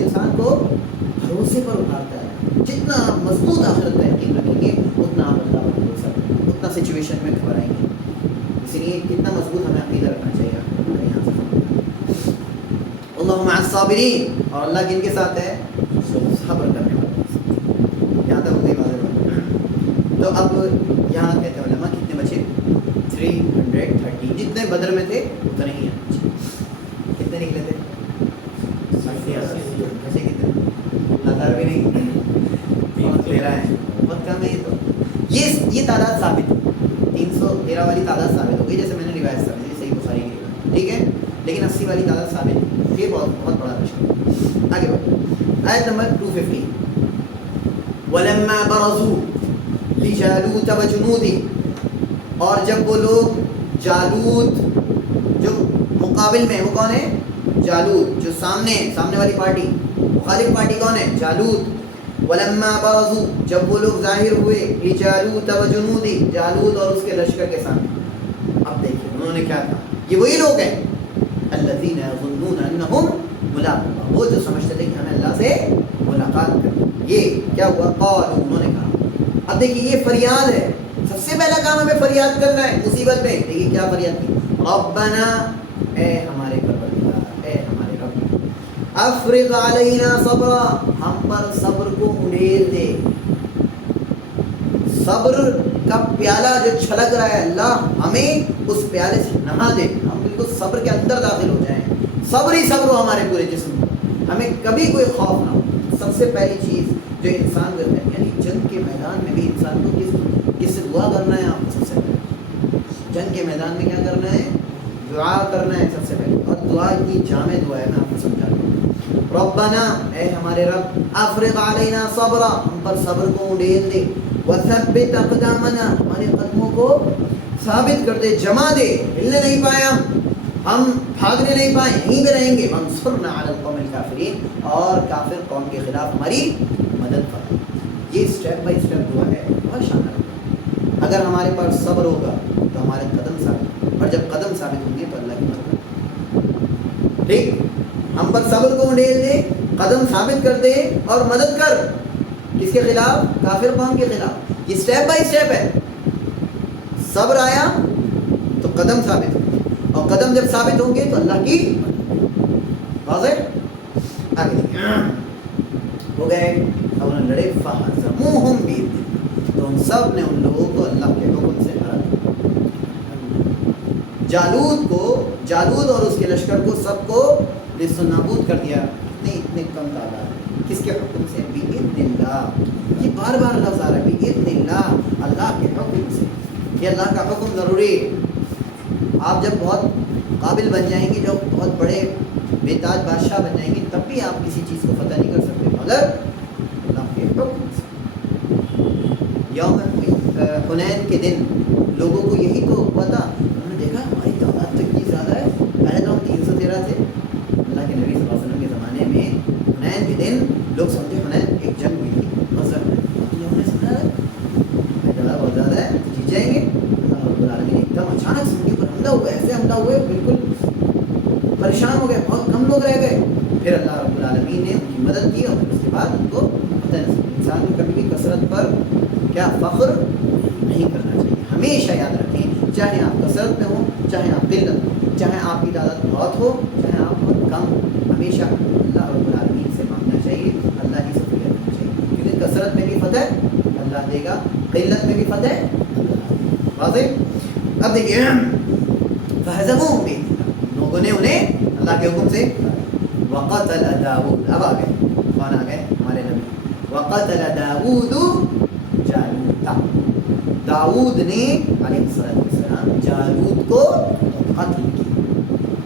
انسان کو بھروسے پر اتارتا ہے. جتنا مضبوط آخرت کا یقین رکھیں گے اتنا آپ اللہ پر بھروسہ کریں گے, اتنا سچویشن میں گھبرائیں گے. اس لیے کتنا مضبوط ہمیں عقیدہ رکھنا چاہیے. اللہ مع الصابرین, اور اللہ کن کے ساتھ ہے, صبر کرنے والے. یہاں تک ہو گئی بات. تو اب یہاں کہتے ہیں علماء کتنے بچے, 330, جتنے بدر میں تھے اتنے ہی ہیں. کتنے نکلے تھے, 80,000. ایسے کتنے, 1000 بھی نہیں, 13 ہیں, بہت کم ہے. یہ تو یہ تعداد ثابت, 313 والی تعداد ثابت ہو گئی, جیسے میں نے روایت سمجھی صحیح بخاری کی. ٹھیک ہے, لیکن 80 والی تعداد ثابت, یہ بہت بڑا رشتہ. آگے بڑھو, آیت نمبر 250. وَلَمَّا بَرَزُوا لِجَالُوتَ وَجُنُودِهِ, اور جب وہ لوگ جالوت جو مقابل میں، وہ کون ہے؟ جالوت. جو سامنے والی پارٹی، مخالف پارٹی کون ہے؟ جالوت. ولما برزوا، جب وہ لوگ ظاہر ہوئے، لجالوت وجنودی، جالوت اور اس کے لشکر کے سامنے. اب دیکھیں انہوں نے کیا کہا. یہ وہی لوگ ہیں الذین یظنون انہم ملاقو اللہ، وہ جو سمجھتے تھے کہ ہمیں اللہ سے ملاقات کرنی. یہ کیا ہوا؟ قالوا، انہوں نے کہا. اب دیکھیے یہ فریاد ہے. سب سے پہلا کام ہمیں فریاد کرنا ہے مصیبت میں. دیکھیے کیا فریاد کی. ربنا، اے ہمارے پروردگار، اے ہمارے رب، افرغ علینا صبرا، ہم پر صبر کو انڈیل دے. صبر کا پیالہ جو چھلک رہا ہے، اللہ ہمیں اس پیالے سے نہا دے. ہم بالکل صبر کے اندر داخل ہو جائیں. صبر ہی صبر ہو ہمارے پورے جسم میں، ہمیں کبھی کوئی خوف نہ ہو. سب سے پہلی چیز جو انسان کرتا ہے، یعنی جنگ کے میدان میں بھی انسان کو کس سے دعا کرنا ہے. آپ کو سب سے پہلے جنگ کے میدان میں کیا کرنا ہے؟ دعا کرنا ہے سب سے پہلے. اور دعا اتنی جامع دعا ہے، میں آپ کو سمجھا دوں. ربنا، اے ہمارے رب، افرغ علینا صبرا، ہم پر صبر کو انڈیل دے. وثبت اقدامنا، ہمارے قدموں کو ثابت کر دے، جما دے. ہلنے نہیں پائے ہم بھاگنے نہیں پائے، یہیں پہ رہیں گے. وانصرنا علی القوم الکافرین، اور کافر قوم کے خلاف ہماری مدد فرما. یہ اسٹیپ بائی اسٹیپ دعا ہے، بہت شاندار. اگر ہمارے پاس صبر ہوگا تو ہمارے قدم ثابت، اور جب قدم ثابت ہوں گے تو اللہ کی مدد. ٹھیک، ہم پر صبر کو انڈیل دے، قدم ثابت کر دے، اور مدد کر. کس کے خلاف؟ کافر قوم کے خلاف. یہ اسٹیپ بائی اسٹیپ ہے. صبر آیا تو قدم ثابت ہوں، اور قدم جب ثابت ہوں گے تو اللہ کی واضح. آگے دیکھیں ہو گئے. اب انہوں نے لڑے. فہزموہم بإذن اللہ، تو ان سب نے ان لوگوں کو اللہ کے حکم سے ہرا دیا. جالوت اور اس کے لشکر کو سب کو نیست و نابود کر دیا. اتنے کم تعداد. کس کے حکم سے؟ بإذن اللہ. یہ بار بار لفظ آ رہا ہے بإذن اللہ، اللہ کے حکم سے. یہ اللہ کا حکم ضروری ہے. آپ جب بہت قابل بن جائیں گے، جب بہت بڑے بے تاج بادشاہ بن جائیں گے، تب بھی آپ کسی چیز کو فتح نہیں کر سکتے مگر اللہ کے حکم سے. یوم حنین کے دن لوگوں کو یہی تو ہوا تھا. انہوں نے دیکھا ہماری تعداد تو اتنی زیادہ ہے. پہلے تو ہم 313 تھے. اللہ کے نبی صلی اللہ علیہ وسلم کے زمانے میں حنین کے دن لوگ سمجھے حنین ایک جنگ ہوئی تھی، مذہب میں. لوگوں نے سمجھا تعداد بہت زیادہ ہے، جیت جائیں گے. اللہ رب العالمین ایک دم اچانک سے ان کے اوپر حملہ ہوا. ایسے حملہ ہوئے بالکل پریشان ہو گئے، بہت کم لوگ رہ گئے. پھر اللہ رب العالمین نے ان کی مدد کی، اور اس کے بعد ان کو فتح نصیب. انسان کو کبھی بھی کثرت پر کیا فخر نہیں کرنا چاہیے. ہمیشہ یاد رکھیں، چاہے آپ کثرت میں ہوں، چاہے آپ قلت ہوں، چاہے آپ کی تعداد بہت ہو، چاہے آپ بہت کم ہو، ہمیشہ اللہ رب العالمین سے مانگنا چاہیے، اللہ کی شکریہ کرنا چاہیے. کیونکہ کثرت میں بھی فتح اللہ دے گا، قلت میں بھی فتح اللہ. واضح. اب دیکھیے فہزموہم بإذن اللہ، لوگوں نے انہیں اللہ کے حکم سے. وقتل داؤد، اب آ گئے کون آ گئے؟ ہمارے نبی. وقتل داؤد جالوت، داؤد نے علیہ السلام جالوت کو قتل کیا.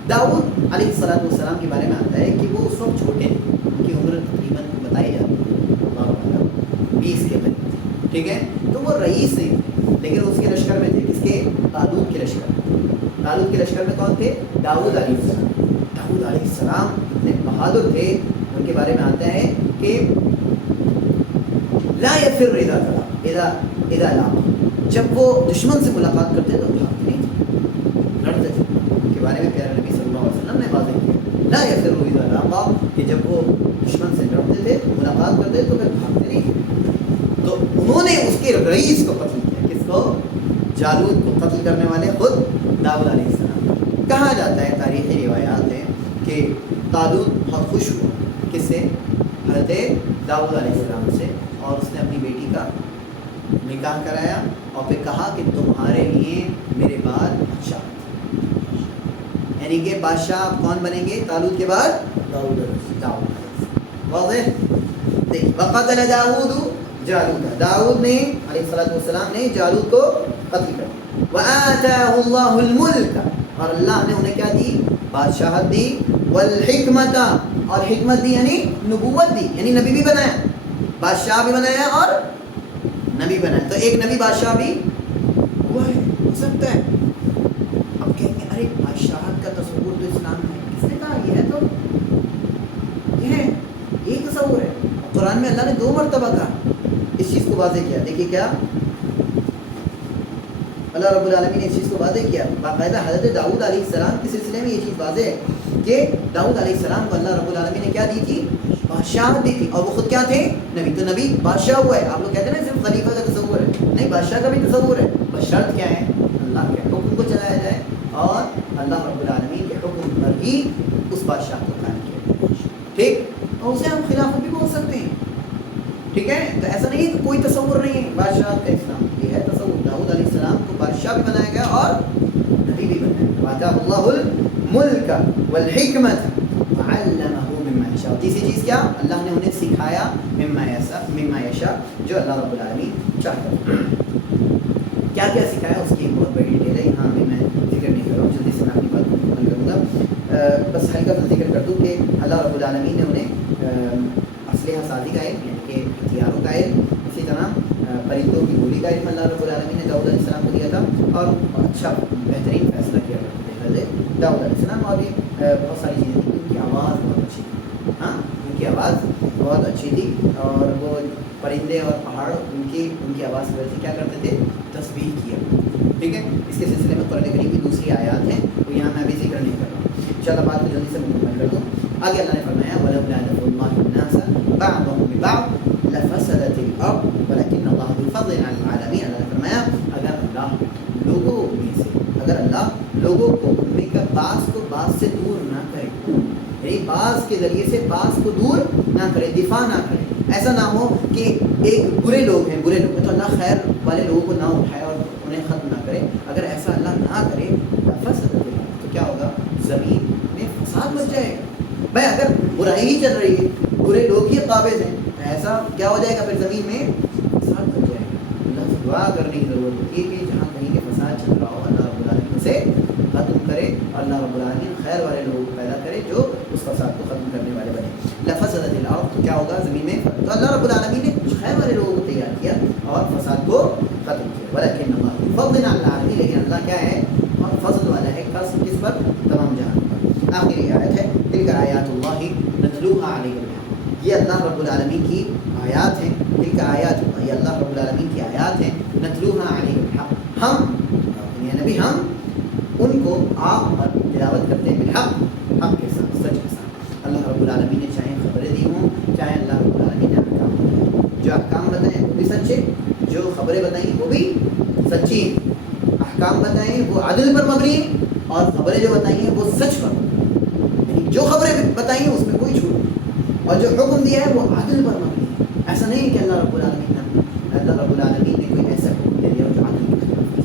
داؤد علیہ السلام کے بارے میں آتا ہے کہ وہ اس وقت چھوٹے تھے. ان کی عمر تقریباً بتائی جاتی ہے 20 کے قریب. ٹھیک ہے، تو وہ رئیس نہیں تھے، لیکن اس کے لشکر میں تھے. کس کے؟ طالوت کے لشکر. طالوت کے لشکر میں کون تھے؟ داؤد علیہ السلام. داؤد علیہ السلام اتنے بہادر تھے. ان کے بارے میں آتا ہے کہ لا یفر اذا لاقا، جب وہ دشمن سے ملاقات کرتے تو بھاگتے نہیں تھے، لڑتے تھے. ان کے بارے میں پیارے نبی صلی اللہ علیہ وسلم نے واضح کیا لا یفر اذا لاقا، کہ جب وہ دشمن سے لڑتے تھے، ملاقات کرتے تو پھر بھاگتے نہیں تھے. تو انہوں نے اس کے رئیس کو قتل کیا. کس کو؟ جالوت کو. قتل کرنے والے خود داؤد علیہ السلام. کہا جاتا ہے، تاریخی روایات ہیں کہ طالوت بہت خوش ہوا. کس سے؟ حضرت داؤد علیہ السلام سے. اور اس نے اپنی بیٹی کا نکاح کرایا، اور پھر کہا کہ تمہارے لیے میرے بعد بادشاہ، یعنی کہ بادشاہ آپ کون بنیں گے طالوت کے بعد؟ داؤد علیہ السلام. واضح. دیکھ وقتل داؤد جالوت، داؤد نے علیہ السلام نے جالوت کو قتل کر دیا. وآتاہ اللہ الملک، اور اللہ نے انہیں کیا دی؟ بادشاہت دی. والحکمت، اور حکمت دی یعنی نبوت دی، یعنی نبی بھی بنایا، بادشاہ بھی بنایا اور نبی بنایا. تو ایک نبی بادشاہ بھی ہوا ہے، ہو سکتا ہے. تصور تو اسلام میں کس نے کہا؟ یہ ہے تو یہ ہے، یہی تصور ہے. قرآن میں اللہ نے 2 مرتبہ کہا اس چیز کو واضح کیا. دیکھیے کیا اللہ رب العالمین نے اس چیز کو واضح کیا. باقاعدہ حضرت داؤد علیہ السلام کے سلسلے میں یہ چیز واضح ہے کہ داؤد علیہ السلام کو اللہ رب العالمین نے کیا دی تھی؟ بادشاہت دی تھی. اور وہ خود کیا تھے؟ نبی. تو نبی بادشاہ ہوا ہے. آپ لوگ کہتے ہیں نا صرف خلیفہ کا تصور ہے، نہیں، بادشاہ کا بھی تصور ہے. بس شرط کیا ہے؟ اللہ کے حکم کو چلایا جائے اور اللہ رب العالمین کے حکم پر ہی اس بادشاہ کو قائم کیا جائے. ٹھیک، اور اسے ہم خلافت بھی بول سکتے ہیں. ٹھیک ہے، تو ایسا نہیں کہ کوئی تصور نہیں ہے بادشاہت کا اسلام. یہ ہے تصور. داؤد علیہ السلام کو بادشاہ بھی بنایا گیا اور نبی بھی بنایا گیا. وَآتَاهُ اللَّهُ الْمُلْكَ وَالْحِكْمَةَ وَعَلَّمَهُ مِمَّا يَشَاءُ. تیسری چیز کیا؟ اللہ نے انہیں سکھایا مما یشاء، جو اللہ رب العالمین چاہتا ہے. کیا کیا سکھایا اس کی بہت بڑی ڈیٹیل ہے، یہاں بھی میں ذکر نہیں کر رہا ہوں. جلدی سے میں اپنی بات کو مکمل کروں گا. بس ہلکا سا ذکر کر دوں کہ اللہ رب العالمین نے انہیں اسلحہ سازی کا علم، یعنی کہ ہتھیاروں کا علم، اسی طرح پرندوں کی بولی کا علم اللہ رب العالمین نے داؤد علیہ السلام کو دیا تھا. اور اچھا بہترین فیصلہ کیا کرتے تھے داؤد علیہ السلام. اور بھی بہت ساری چیزیں تھیں. ان کی آواز بہت اچھی تھی. ہاں، ان کی آواز بہت اچھی تھی. اور وہ پرندے اور پہاڑ ان کی آواز کی وجہ سے کیا کرتے تھے؟ تسبیح کیا. ٹھیک ہے، اس کے سلسلے میں قرآن کریم کی دوسری آیات ہیں، تو یہاں میں ابھی ذکر نہیں کر رہا ہوں. انشاءاللہ بات کو جلدی سے مکمل کر دوں. آگے اللہ نے فرمایا وَلَوْلَا دَفْعُ اللَّهِ النَّاسَ بَعْضَهُم بِبَعْضٍ لَفَسَدَتِ الْأَرْضُ وَلَكِنَّ اللَّهَ ذُو فَضْلٍ عَلَى الْعَالَمِينَ. اللہ نے فرمایا اگر اللہ لوگوں کو ان میں کا بعض کو بعض سے دور نہ کرے، یعنی بعض کے ذریعے سے بعض کو دور نہ کرے، دفاع نہ کرے. ایسا نہ ہو کہ ایک برے لوگ ہیں، برے لوگ ہیں تو اللہ خیر والے لوگوں کو نہ اٹھائے اور انہیں ختم نہ کرے. اگر ایسا اللہ نہ کرے تو کیا ہوگا؟ زمین میں فساد مچ جائے گا. بھائی اگر برائی ہی چل رہی ہے، برے لوگ ہی قابض ہیں، ایسا کیا ہو جائے گا؟ پھر زمین میں فساد مچ جائے گا. اللہ سے دعا کرنے کی ضرورت ہوتی ہے کہ جہاں کہیں کہ فساد چل رہا ہو اللہ رب العالمین سے ختم کرے اور اللہ رب العالمین خیر والے لوگوں کو پیدا کرے جو اس فساد کو ختم کرنے والے بنے. لفسدت الارض، تو کیا ہوگا؟ زمین میں. تو اللہ رب العالمین نے کچھ خیر والے لوگوں کو تیار کیا اور فساد کو ختم کیا. ولکن اللہ فضل علی العالمین، لیکن اللہ کیا ہے؟ اور فضل والا ہے. کس پر؟ تمام جہان پر. آخری آیت ہے تلک آیات اللہ نتلوها علیک بالحق. یہ اللہ رب العالمین کی آیات ہیں. تلک آیات اللہ، یہ اللہ رب العالمین کی آیات ہیں. نتلوها علیک بالحق، ہم یعنی نبی ہم ان کو آپ پر تلاوت کرتے ہیں بالحق، حق کے ساتھ، سچ کے ساتھ. اللہ رب العالمین نے چاہے خبریں دی ہوں، چاہے اللہ رب العالمین نے احکام بتائے. جو احکام بتائیں وہ بھی سچے، جو خبریں بتائیں وہ بھی سچی ہیں. احکام بتائیں وہ عدل پر مبنی ہیں اور خبریں جو بتائی ہیں وہ سچ پر مبنی ہیں. یعنی جو خبریں بتائی ہیں اس میں کوئی جھوٹ نہیں، اور جو حکم دیا ہے وہ عدل پر مبنی ہے. ایسا نہیں کہ اللہ رب العالمین نے کوئی ایسا حکم دے دیا جو عدل کے خلاف ہے.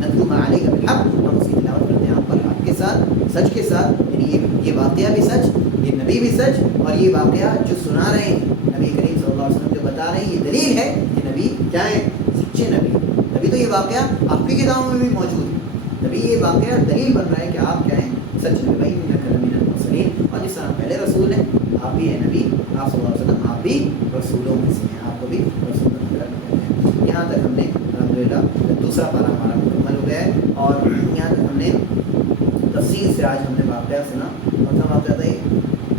نتلوها علیک بالحق، ہم اس کی تلاوت کرتے ہیں آپ پر حق کے ساتھ، سچ کے ساتھ. یعنی یہ واقعہ بھی سچ، یہ نبی بھی سچ، اور یہ واقعہ جو سنا رہے ہیں نبی کریم صلی اللہ علیہ وسلم جو بتا رہے ہیں یہ دلیل ہے کہ نبی کیا ہے؟ سچے نبی. نبی تو یہ واقعہ آپ کی کتابوں میں بھی موجود ہے. نبی یہ واقعہ دلیل بن رہا ہے کہ آپ کیا ہیں؟ سچ نبی. بھائی من المرسلین، اور جس طرح پہلے رسول ہیں آپ بھی ہیں نبی، آپ صلی اللہ علیہ وسلم آپ بھی رسولوں میں سے ہیں، آپ کو بھی رسول بن کر کہتے ہیں. یہاں تک ہم نے الحمدللہ دوسرا پارہ ہمارا مکمل ہو گیا ہے. اور یہاں تک ہم نے تفصیل سے آج ہم نے واقعہ سنا. مطلب واقعہ تھا یہ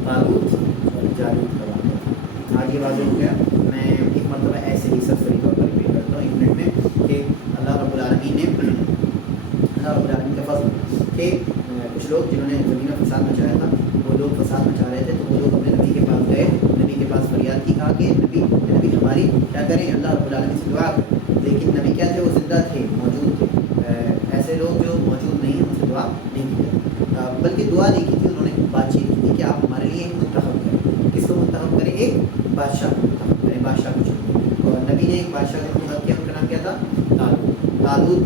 طالوت اور جالوت کا واقعہ تھا. آج یہ واضح ہو گیا. میں ایک مرتبہ ایسے ہی سرسری طور پر ریپیٹ کرتا ہوں 1 منٹ میں کہ اللہ رب العالمین کا فضل کہ کچھ لوگ جنہوں نے زمین میں فساد مچایا تھا، وہ لوگ فساد مچا رہے تھے، تو وہ لوگ اپنے نبی کے پاس گئے، نبی کے پاس فریاد کی، کہا کہ نبی ہماری کیا کریں؟ اللہ رب العالمین سے دعا کریں. لیکن نبی کیا تھے؟ وہ زندہ تھے، موجود تھے. ایسے لوگ جو موجود نہیں ہیں ان سے دعا نہیں کی جاتی، بلکہ دعا نہیں کی تھی، انہوں نے بات چیت کی تھی کہ آپ ہمارے لیے ایک منتخب کریں. کس کو منتخب کریں؟ ایک بادشاہ کو منتخب کریں، بادشاہ کو چنیں. اور نبی نے ایک بادشاہ کو منتخب کیا، ان کا نام کیا تھا؟ طالوت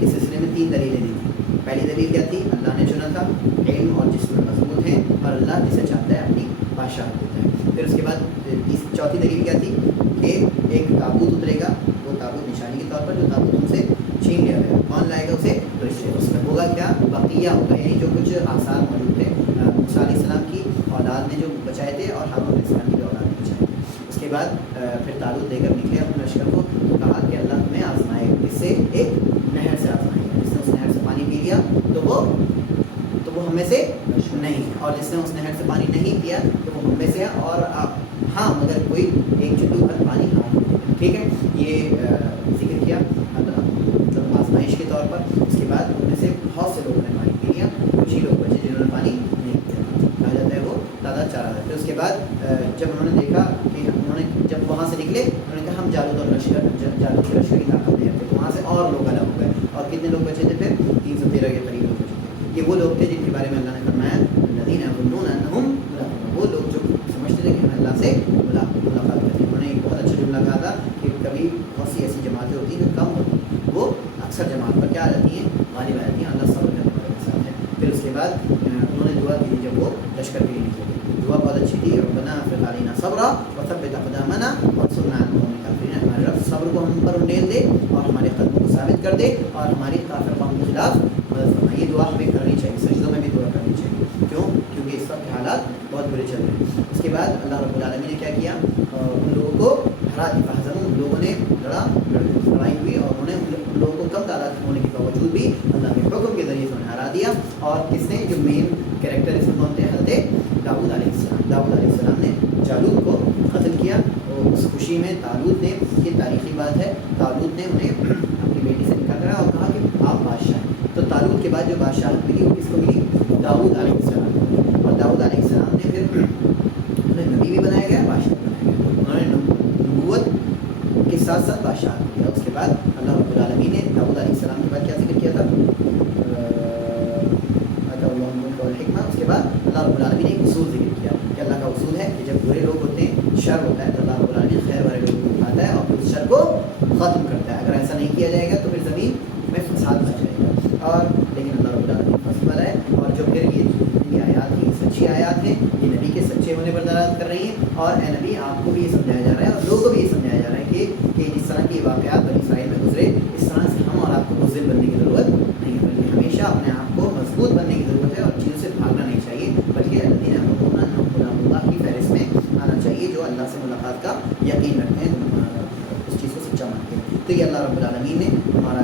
کے سلسلے میں 3 دلیلیں دی تھیں. پہلی دلیل کیا تھی؟ اللہ نے چنا تھا، علم اور جسم میں مضبوط ہیں، اور اللہ جسے چاہتا ہے اپنی بادشاہ دیتا ہے. پھر اس کے بعد چوتھی دلیل کیا تھی کہ ایک تابوت اترے گا، وہ تابوت نشانی کے طور پر جو تابوت ان سے چھین لیا گیا، کون لائے گا اسے؟ فرشتے. اس میں ہوگا کیا؟ بقیہ ہوگا، یعنی جو کچھ آثار موجود تھے موسیٰ علیہ السلام کی اولاد نے جو بچائے تھے اور ہارون علیہ السلام کی جو اولاد نے بچائے تھے. اس کے بعد پھر طالوت لے کر نکلے اپنے لشکر کو، تو کہا کہ اللہ تمہیں آزمائے، اس سے ایک نہر سے آزمائے گا. جس نے اس نہر سے پانی پی لیا تو وہ ہم میں سے نہیں ہے، اور جس نے اس نہر سے پانی نہیں پیا تو وہ ہم میں سے ہے، اور ہاں مگر کوئی ایک چٹو بھر پانی ٹھیک ہے، یہ ذکر کیا مطلب آزمائش کے طور پر۔ اس کے بعد ان میں سے بہت سے لوگوں نے پانی پی لیا، کچھ ہی لوگ بچے جنہوں نے پانی نہیں پیا، کہا جاتا ہے وہ تعداد 4000۔ پھر اس کے بعد جب انہوں نے دیکھا کہ انہوں نے جب وہاں سے نکلے انہوں نے کہا ہم جالوت اور جالوت کے لشکر کی طاقت نہیں رکھتے، تو وہاں سے اور لوگ الگ ہو گئے، اور کتنے لوگ بچے تھے پھر 313 کے قریب لوگ بچے تھے۔ یہ وہ لوگ تھے جن کے بارے میں اللہ نے فرمایا الذین یظنون انہم ملاقو، وہ لوگ جو سمجھتے تھے کہ ہم اللہ سے ملاقات کرتے ہیں۔ انہوں نے ایک بہت اچھا جملہ کہا تھا کہ کبھی بہت سی ایسی جماعتیں ہوتی ہیں جو کم ہوتی ہیں، وہ اکثر جماعت پر کیا آ جاتی ہیں، غالب آ جاتی ہیں، اللہ صبر کرنے والے کے ساتھ ہے۔ پھر اس کے بعد انہوں نے دعا کی جب وہ لشکر کے لیے نکلے، دعا بہت اچھی تھی، ربنا افرغ علینا صبرا وثبت اقدامنا وانصرنا علی القوم الکافرین، ہمارے رب صبر کو ہم پر انڈیل دے اور ہمارے قدموں کو ثابت کر دے اور ہماری کافر قوم کے خلاف مدد فرما۔ یہ دعا ہمیں کرنی چاہیے، سجدوں میں بھی دعا کرنی چاہیے، کیوں؟ کیونکہ اس وقت حالات بہت برے چل رہے ہیں۔ اس کے بعد اللہ رب العالمین نے کیا کیا، ان لوگوں کو ہرا دی، فہزموا، ان لوگوں نے لڑائی ہوئی اور انہوں نے ان لوگوں کو کم تعداد ہونے کے باوجود بھی اللہ کے حکم کے ذریعے سے انہیں ہرا دیا۔ اور کس نے، جو مین کریکٹر اس میں کون تھے، حضرت داؤد علیہ السلام۔ داؤد علیہ السلام نے جالوت کو قتل کیا، اور اس خوشی میں طالوت نے، یہ تاریخی بات ہے، طالوت نے انہیں اپنی بیٹی سے نکاح کرا اور کہا کہ آپ بادشاہ ہیں۔ تو طالوت کے بعد جو بادشاہت ملی وہ کس کو ملی، داؤد علیہ السلام کو، اور داؤد علیہ السلام نے پھر انہیں نبی بھی بنایا گیا، بادشاہ بنایا گیا، انہوں نے نبوت کے ساتھ ساتھ بادشاہ کیا۔ اس کے بعد اللہ رب العالمین نے داؤد علیہ السلام کے بعد کیا ذکر کیا تھا، حکمہ۔ اس کے بعد اللہ رب العالمین نے ایک اصول ذکر کیا کہ اللہ کا اصول ہے کہ جب برے لوگ ہوتے ہیں، شر ہوتا ہے، تو اللہ رب العالمین خیر والے لوگوں کو اٹھاتا ہے اور پھر اس شر کو ختم کرتا ہے۔ اگر ایسا نہیں کیا جائے گا تو پھر زمین میں فساد مچ جائے گا، اور لیکن اللہ رب العالمین فضل والا ہے، اور جو پھر یہ آیات ہیں، یہ سچی آیات ہیں، یہ نبی کے سچے ہونے پر دلالت کر رہی ہیں، اور اے نبی آپ کو بھی یہ سمجھایا جا رہا ہے اور لوگوں کو بھی یہ سمجھایا جا رہا ہے کہ جس طرح کے واقعات بنی اسرائیل میں گزرے، اس طرح سے ہم اور آپ کو بزدل بننے کی ضرورت نہیں ہے، بلکہ ہمیشہ اپنے آپ کو مضبوط بننے کی ضرورت ہے اور چیزوں سے بھاگنا نہیں چاہیے، بلکہ اللہ کی فہرست میں آنا چاہیے، جو اللہ سے ملاقات کا یقین رکھتے ہیں، اس چیز کو سچا مانتے ہیں۔ تو یہ اللہ رب العالمین نے ہمارا